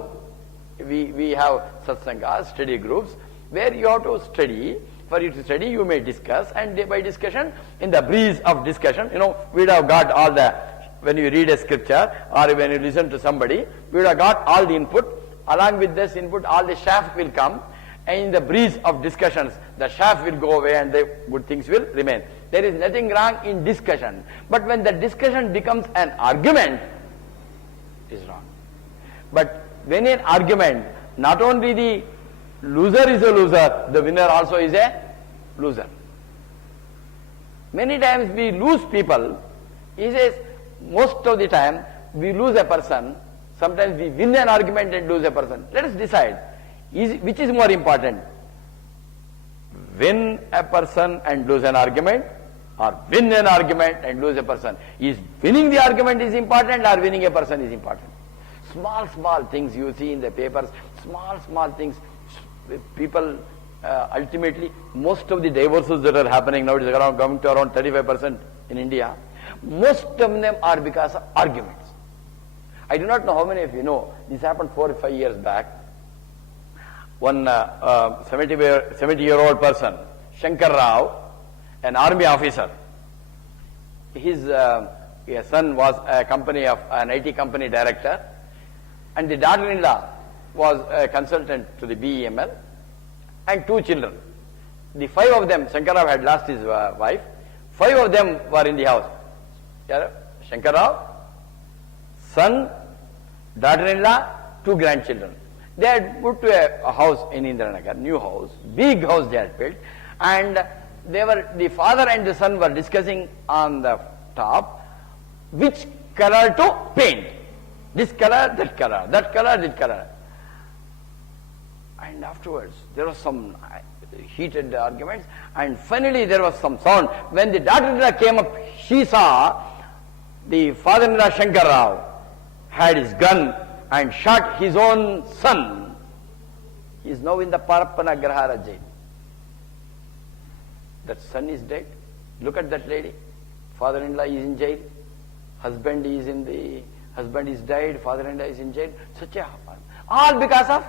we have satsangas, study groups, where you have to study. For you to study, you may discuss, and by discussion, in the breeze of discussion, we would have got all the, when you read a scripture or when you listen to somebody, we would have got all the input. Along with this input, all the shaft will come, and in the breeze of discussions, the shaft will go away and the good things will remain. There is nothing wrong in discussion. But when the discussion becomes an argument, it is wrong. But when in argument, not only the loser is a loser, the winner also is a loser. Many times we lose people. He says, most of the time we lose a person. Sometimes we win an argument and lose a person. Let us decide, which is more important? Win a person and lose an argument, or win an argument and lose a person? Is winning the argument is important, or winning a person is important? Small things you see in the papers, small things. People ultimately, most of the divorces that are happening now, it is coming to around 35% in India. Most of them are because of arguments. I do not know how many of you know, this happened 4 or 5 years back. One 70-year-old person, Shankar Rao, an army officer, his son was an IT company director, and the daughter-in-law was a consultant to the BEML, and 2 children. The 5 of them, Shankar Rao had lost his wife, 5 of them were in the house. Shankar Rao, son, daughter-in-law, 2 grandchildren. They had moved to a house in Indiranagar, new house, big house they had built, and the father and the son were discussing on the top which color to paint. This color, that color, that color, this color. And afterwards, there was some heated arguments, and finally there was some sound. When the daughter-in-law came up, she saw the father-in-law Shankar Rao had his gun and shot his own son. He is now in the Parappana Grahara jail. That son is dead. Look at that lady. Father-in-law is in jail. Husband is died. Father-in-law is in jail. All because of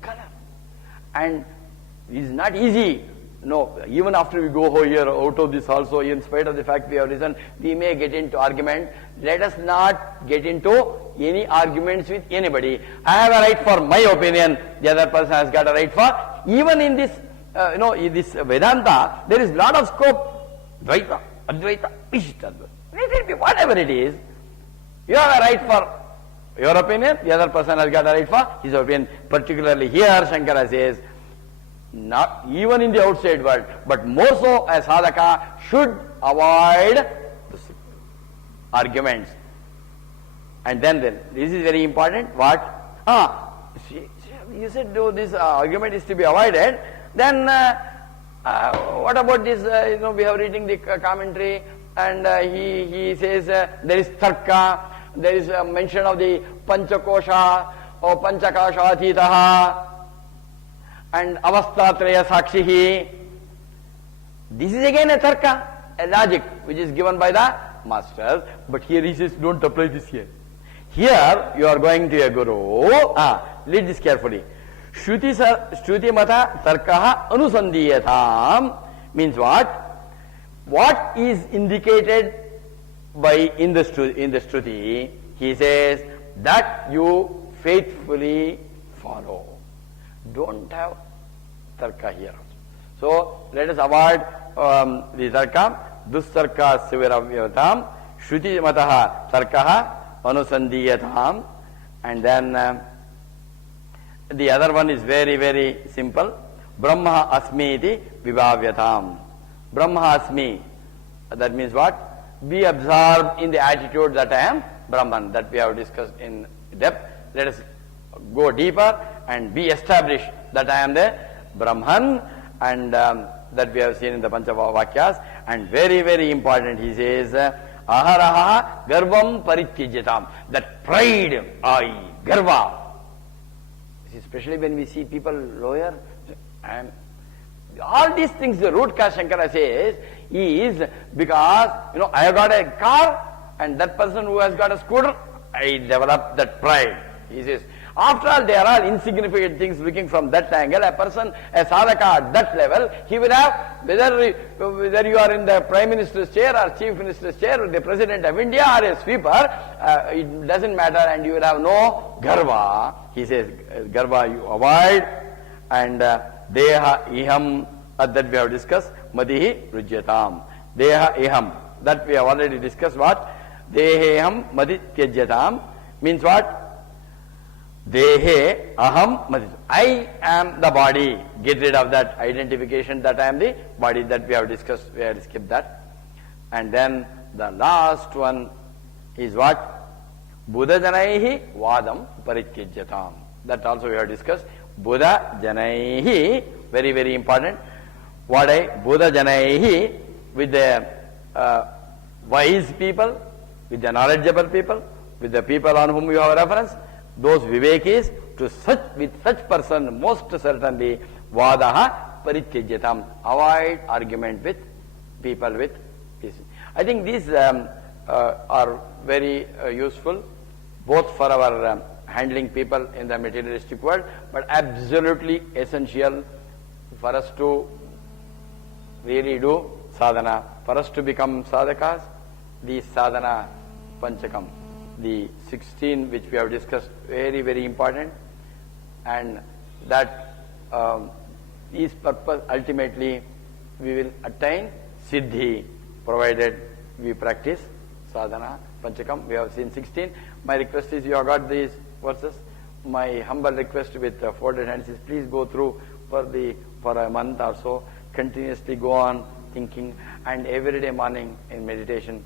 color. And it is not easy. No, even after we go here out of this also, in spite of the fact we have risen, we may get into argument. Let us not get into any arguments with anybody. I have a right for my opinion, the other person has got a right for. Even in this, in this Vedanta, there is lot of scope. Dvaita, Advaita, Vishishtadvaita. Let it be whatever it is. You have a right for your opinion, the other person has got a right for his opinion. Particularly here, Shankara says, not even in the outside world, but more so a sadhaka should avoid arguments. And then this is very important. What? You said this argument is to be avoided. Then what about this? We have reading the commentary, and he says there is tarka, there is a mention of the panchakosha or panchakashathitaha and avastatraya sakshihi. This is again a tarka, a logic which is given by the masters. But here he says, don't apply this here. Here you are going to a guru. Read this carefully. Shruti mata tarkaha anusandiyatham means what? What is indicated by in the Shruti, he says that you faithfully follow. Don't have tarka here. So let us avoid the tarka. Dustarka siviravyatam. Shruti mataha tarkaha anusandiyatham. And then the other one is very, very simple. Brahma asmi iti vibhavyatam. Brahma asmi. That means what? Be absorbed in the attitude that I am Brahman. That we have discussed in depth. Let us go deeper and be established that I am the Brahman, and that we have seen in the Panchavakyas. And very, very important, he says, aharaha garvam parityajatam. That pride, garva. Especially when we see people lower, and all these things, the root cause Shankara says is because, I have got a car, and that person who has got a scooter, I develop that pride. He says, after all, they are all insignificant things. Looking from that angle, a person, a sadhaka at that level, he will have, whether you are in the Prime Minister's chair or Chief Minister's chair or the President of India or a sweeper, it doesn't matter, and you will have no garva. He says, garva you avoid, and deha iham, that we have discussed, madihi rujyatam. Deha iham, that we have already discussed. What? Deheham madhityajyatam means what? Dehe aham madhi. I am the body. Get rid of that identification that I am the body, that we have discussed. We have skipped that. And then the last one is what? Buddha janaihi vadam parityajyatam. That also we have discussed. Buddha janaihi, very, very important. What Buddha janaihi, with the wise people, with the knowledgeable people, with the people on whom you have reference, those vivekis, with such person, most certainly, vadaha parityajyatam. Avoid argument with people with peace. I think these are very useful, both for our handling people in the materialistic world, but absolutely essential for us to really do sadhana, for us to become sadhakas. The sadhana panchakam, the 16 which we have discussed, very, very important, and that is purpose ultimately we will attain siddhi, provided we practice sadhana panchakam. We have seen 16. My request is, you have got these verses. My humble request with folded hands is, please go through for a month or so, continuously go on thinking, and every day morning in meditation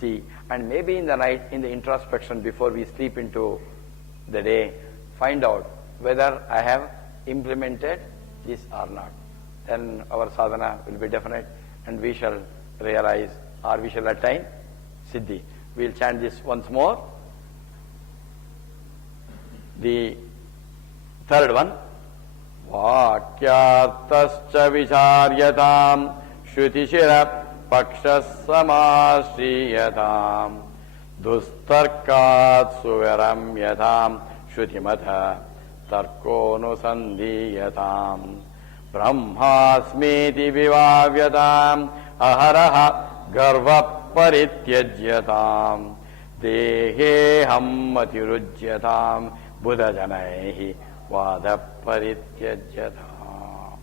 see, and maybe in the night in the introspection before we sleep into the day, find out whether I have implemented this or not. Then our sadhana will be definite, and we shall realize, or we shall attain siddhi. We will chant this once more. The third one, vakyartascha vicharyatam shrutishira pakshas samasriyatam dustarkat suvaramyatam shrutimata tarkonusandhiyatam brahmasmiti vivavyatam aharaha garva parityajyatam deheham matirujyatam buddha janaihi vada parityajyatam.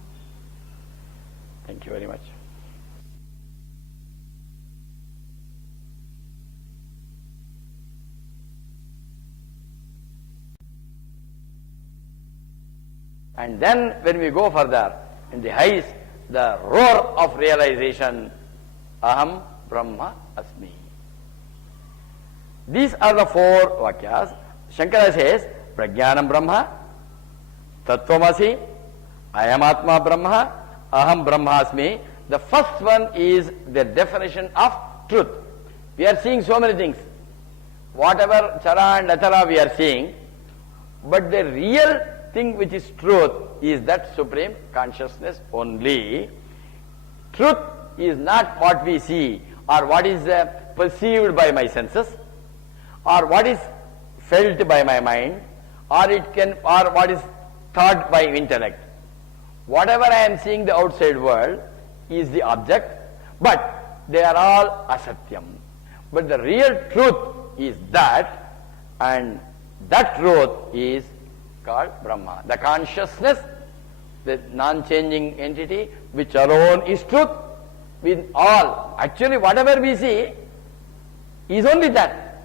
Thank you very much. And then when we go further, in the highest, the roar of realization, Aham Brahma Asmi. These are the four Vakyas. Shankara says, Prajnanam Brahma, Tattvamasi, Ayam Atma Brahma, Aham Brahmasmi. The first one is the definition of truth. We are seeing so many things. Whatever chara and achara we are seeing, but the real thing which is truth is that supreme consciousness only. Truth is not what we see or what is perceived by my senses or what is felt by my mind or what is thought by intellect. Whatever I am seeing the outside world is the object, but they are all asatyam. But the real truth is that, and that truth is called Brahma. The consciousness, the non-changing entity, which alone is truth, with all. Actually, whatever we see is only that.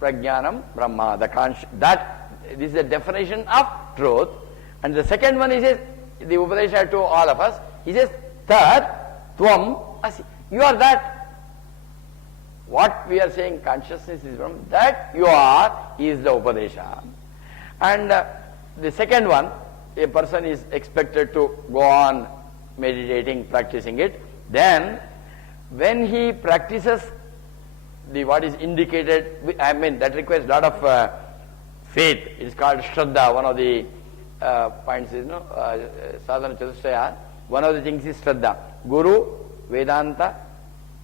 Prajnanam Brahma. This is the definition of truth. And the second one, he says, the Upadesha to all of us, he says, Tat Tvam Asi. You are that. What we are saying, consciousness is Brahma, that you are is the Upadesha. And the second one, a person is expected to go on meditating, practicing it. Then, when he practices what is indicated, I mean, that requires a lot of faith. It is called Shraddha. One of the points is, Sadhana Chatushtaya. One of the things is Shraddha. Guru, Vedanta,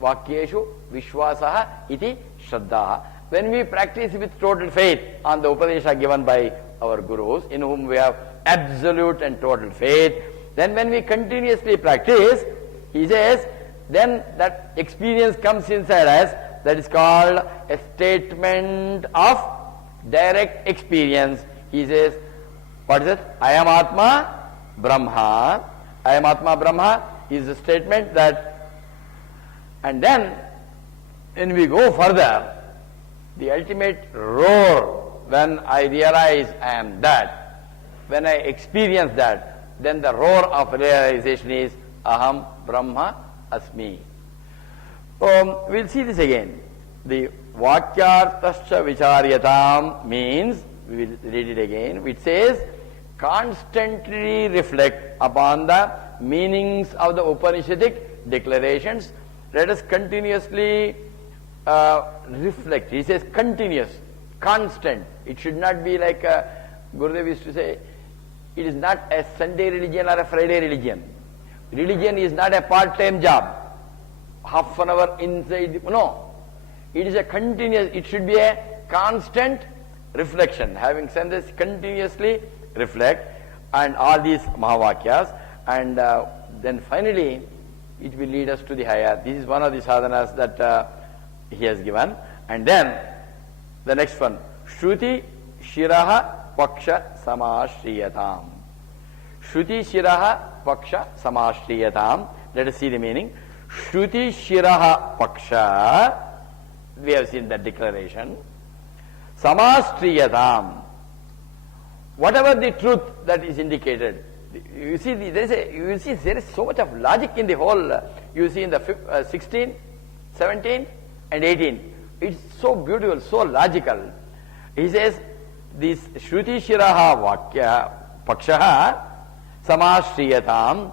Vakyeshu, Vishwasaha, iti Shraddha. When we practice with total faith on the Upadesha given by our Gurus, in whom we have absolute and total faith, then when we continuously practice, he says, then that experience comes inside us, that is called a statement of direct experience. He says, what is it? I am Atma Brahma. I am Atma Brahma is a statement that, and then when we go further, the ultimate roar, when I realize I am that, when I experience that, then the roar of realization is Aham Brahma Asmi. We'll see this again. The Vakyartascha Vicharyatam means, we will read it again, it says, constantly reflect upon the meanings of the Upanishadic declarations. Let us continuously reflect. He says continuous, constant. It should not be like Gurudev used to say, it is not a Sunday religion or a Friday religion. Religion is not a part-time job, half an hour inside. No, it is a continuous, it should be a constant reflection. Having said this, continuously reflect, and all these Mahavakyas, and then finally it will lead us to the higher. This is one of the sadhanas that he has given. And then the next one, Shruti Shiraha Paksha Samashriyatam. Shruti Shiraha Paksha Samashriyatam. Let us see the meaning. Shruti Shiraha Paksha, we have seen that declaration. Samashriyatam. Whatever the truth that is indicated. You see, there is so much of logic in the whole. You see in the 16, 17 and 18. It's so beautiful, so logical. He says, this Shruti Shiraha Vakya Pakshaha Samashriyatam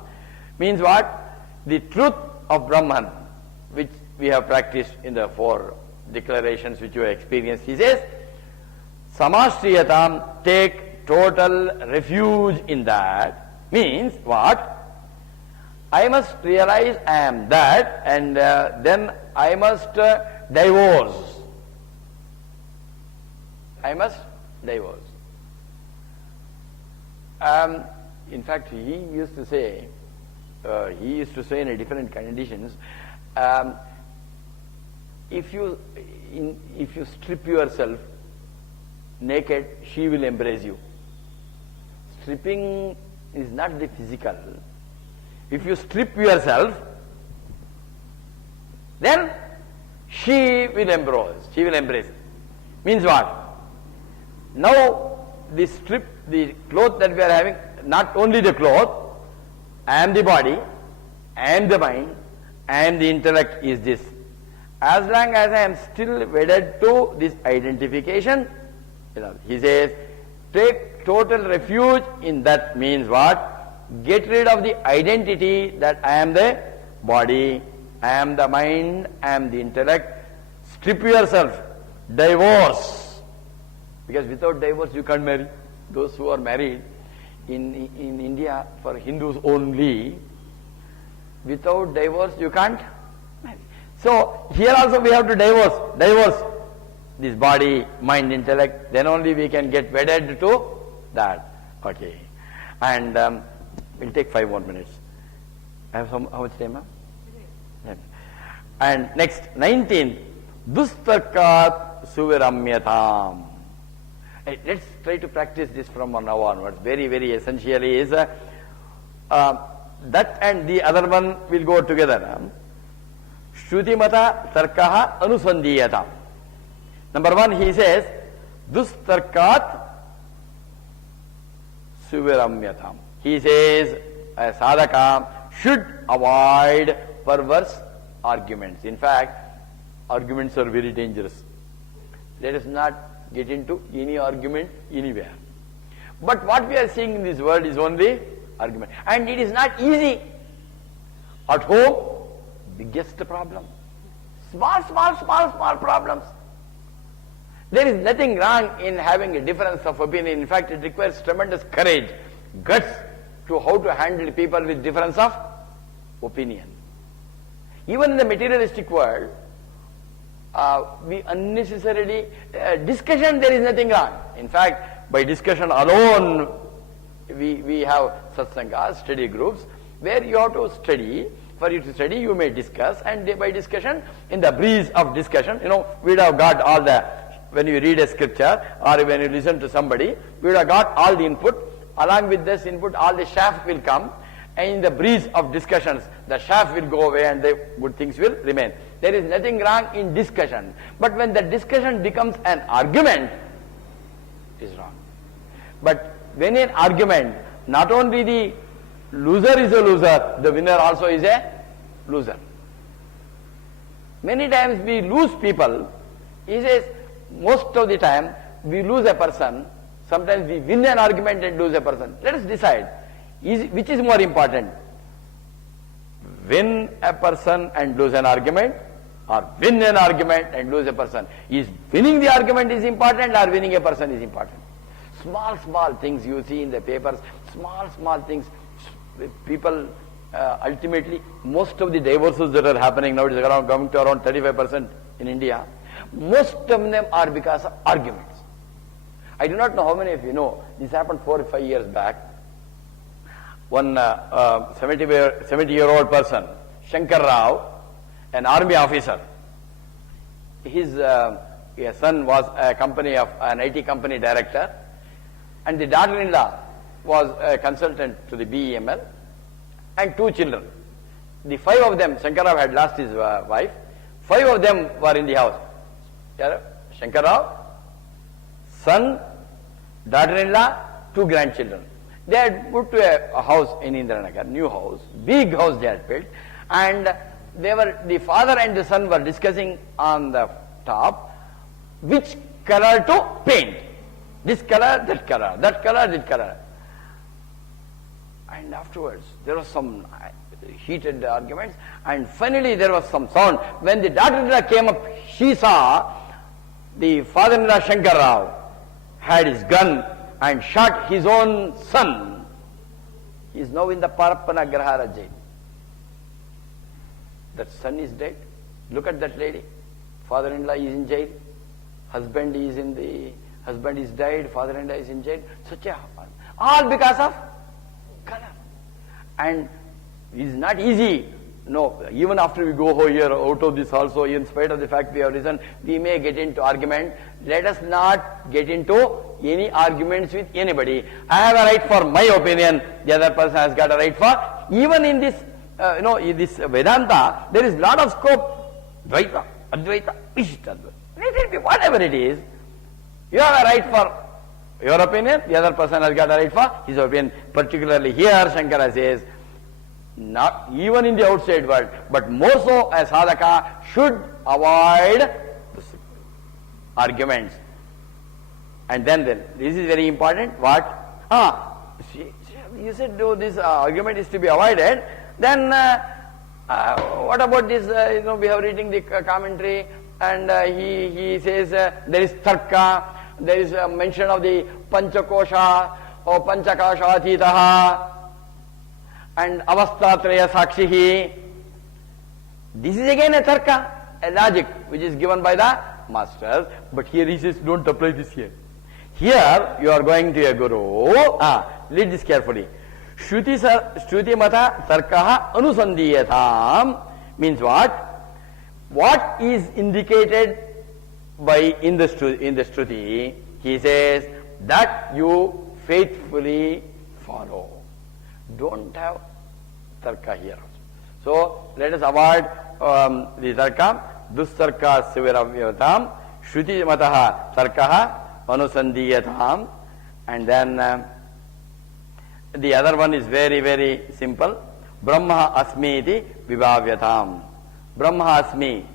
means what? The truth of Brahman, which we have practiced in the four declarations which you have experienced. He says, Samashriyatam, take total refuge in that. Means what? I must realize I am that, and then I must divorce. I must divorce. In fact, he used to say in a different conditions, if you strip yourself naked, she will embrace you. Stripping is not the physical. If you strip yourself, then she will embrace. She will embrace. Means what? Now the cloth that we are having, not only the cloth, I am the body, I am the mind, I am the intellect is this. As long as I am still wedded to this identification, he says, take total refuge in that means what? Get rid of the identity that I am the body, I am the mind, I am the intellect. Strip yourself, divorce. Because without divorce you can't marry. Those who are married in India, for Hindus only, without divorce you can't marry. So here also we have to divorce this body, mind, intellect, then only we can get wedded to that. Okay. And we'll take 5 more minutes. I have how much time, ma'am? And next, 19th, Dustarkat Suviramyatam. Let's try to practice this from now onwards. Very, very essentially is that and the other one will go together. Shrutimata Tarkaha Anusandiyata. Number 1, he says, Dustarkat Suviramyatam. He says, a sadhaka should avoid perverse arguments. In fact, arguments are very dangerous. Let us not get into any argument anywhere. But what we are seeing in this world is only argument. And it is not easy. At home, biggest problem. Small problems. There is nothing wrong in having a difference of opinion. In fact, it requires tremendous courage, guts to how to handle people with difference of opinion. Even in the materialistic world, we unnecessarily, discussion there is nothing wrong. In fact, by discussion alone, we have satsangas, study groups, where you have to study. For you to study, you may discuss, and by discussion, in the breeze of discussion, we would have got all the, when you read a scripture, or when you listen to somebody, we would have got all the input. Along with this input, all the shaft will come, and in the breeze of discussions, the shaft will go away and the good things will remain. There is nothing wrong in discussion. But when the discussion becomes an argument, it is wrong. But when in argument, not only the loser is a loser, the winner also is a loser. Many times we lose people. He says, most of the time we lose a person. Sometimes we win an argument and lose a person. Let us decide, which is more important? Win a person and lose an argument, or win an argument and lose a person? Is winning the argument is important, or winning a person is important? Small things you see in the papers, small things. People ultimately, most of the divorces that are happening now, it is coming to around 35% in India. Most of them are because of arguments. I do not know how many of you know, this happened 4 or 5 years back. One 70-year-old person, Shankar Rao, an army officer, his son was an IT company director, and the daughter-in-law was a consultant to the BEML, and 2 children. The 5 of them, Shankar Rao had lost his wife, 5 of them were in the house. Shankar Rao, son, daughter-in-law, 2 grandchildren. They had moved to a house in Indiranagar, new house, big house they had built, and the father and the son were discussing on the top which color to paint. This color, that color, that color, that color. And afterwards, there was some heated arguments, and finally there was some sound. When the daughter-in-law came up, she saw the father-in-law Shankar Rao had his gun and shot his own son. He is now in the Parappana Grahara jail. That son is dead. Look at that lady. Father-in-law is in jail. Husband is died. Father-in-law is in jail. Such a all because of color. And it is not easy. No, even after we go here out of this also, in spite of the fact we have risen, we may get into argument. Let us not get into any arguments with anybody. I have a right for my opinion, the other person has got a right for. Even in this, in this Vedanta, there is lot of scope. Dvaita, Advaita, Ishtadvaita. Let it be whatever it is. You have a right for your opinion, the other person has got a right for his opinion. Particularly here, Shankara says, not even in the outside world, but more so a sadhaka should avoid arguments. And then this is very important. What? You said this argument is to be avoided. Then what about this? We have reading the commentary, and he says there is tarka, there is a mention of the panchakosha or panchakashathitaha and avastatraya sakshihi. This is again a tarka, a logic which is given by the masters. But here he says, don't apply this here. Here you are going to a guru. Read this carefully. Shruti mata tarkaha anusandiyatham means what? What is indicated by in the Shruti? He says that you faithfully follow. Don't have tarka here. So let us avoid the tarka. Dustarka siviravyatam. Shruti mataha tarkaha anusandiyatham. And then the other one is very, very simple. Brahma asmi iti vibhavyatam. Brahma asmi.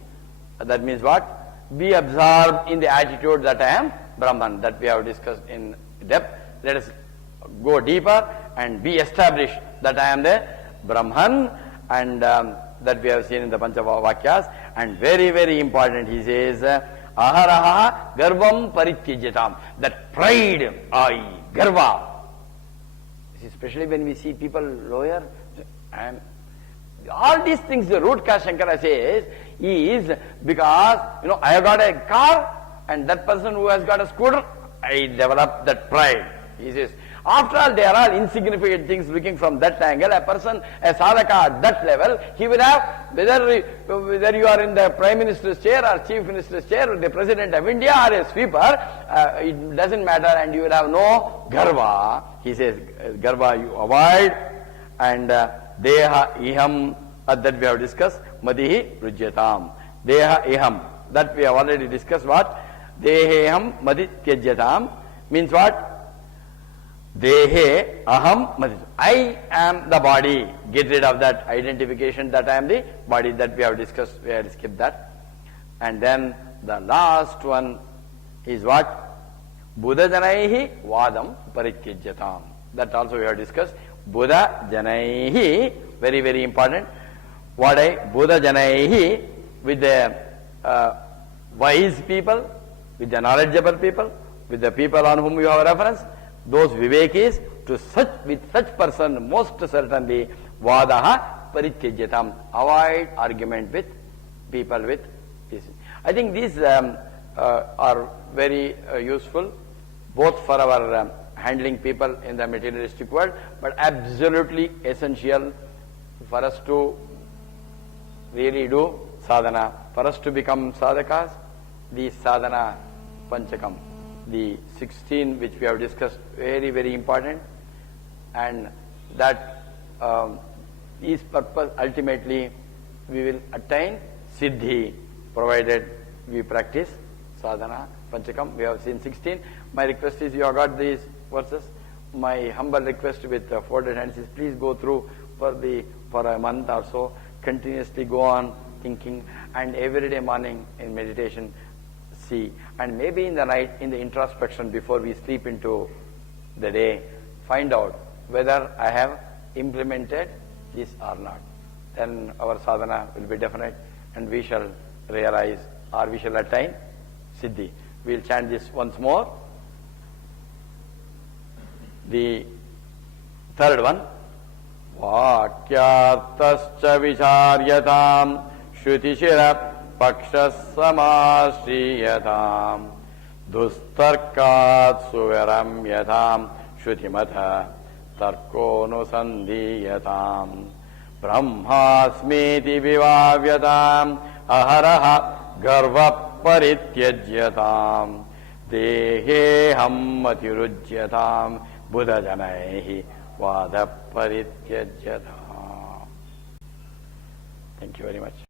That means what? Be absorbed in the attitude that I am Brahman. That we have discussed in depth. Let us go deeper and be established that I am the Brahman, and that we have seen in the Panchavakyas. And very, very important, he says, aharaha garvam parityajatam. That pride, garva. Especially when we see people lower, and all these things, the root cause Shankara says is because, I have got a car, and that person who has got a scooter, I develop that pride. He says, after all, they are all insignificant things. Looking from that angle, a person, a sadhaka at that level, he will have, whether you are in the Prime Minister's chair or Chief Minister's chair or the President of India or a sweeper, it doesn't matter, and you will have no garva. He says, garva you avoid, and deha iham, that we have discussed, madihi rujyatam. Deha iham, that we have already discussed. What? Deheham madityajatam means what? Dehe aham madit. I am the body. Get rid of that identification that I am the body, that we have discussed. We have skipped that. And then the last one is what? Buddha janaihi vadam parityajyatam. That also we have discussed. Buddha janaihi, very, very important. What Buddha janaihi, with the wise people, with the knowledgeable people, with the people on whom you have reference, those vivekis, with such person, most certainly, vadaha parityajyatam. Avoid argument with people with this. I think these are very useful, both for our handling people in the materialistic world, but absolutely essential for us to really do sadhana, for us to become sadhakas. The sadhana panchakam, the 16 which we have discussed, very, very important, and that is purpose ultimately we will attain siddhi, provided we practice sadhana panchakam. We have seen 16. My request is, you have got these verses. My humble request with folded hands is, please go through for a month or so, continuously go on thinking, and every day morning in meditation see, and maybe in the night in the introspection before we sleep into the day, find out whether I have implemented this or not. Then our sadhana will be definite, and we shall realize, or we shall attain siddhi. We will chant this once more. The third one, vakyartascha vicharyatam shrutishira pakshas samasriyatam dustarkat suveram yatam shrutimata tarkonusandhiyatam brahmasmiti vivavyatam aharaha garva parityajyatam deheham matirujyatam buddha janaihi vada parityajyatam. Thank you very much.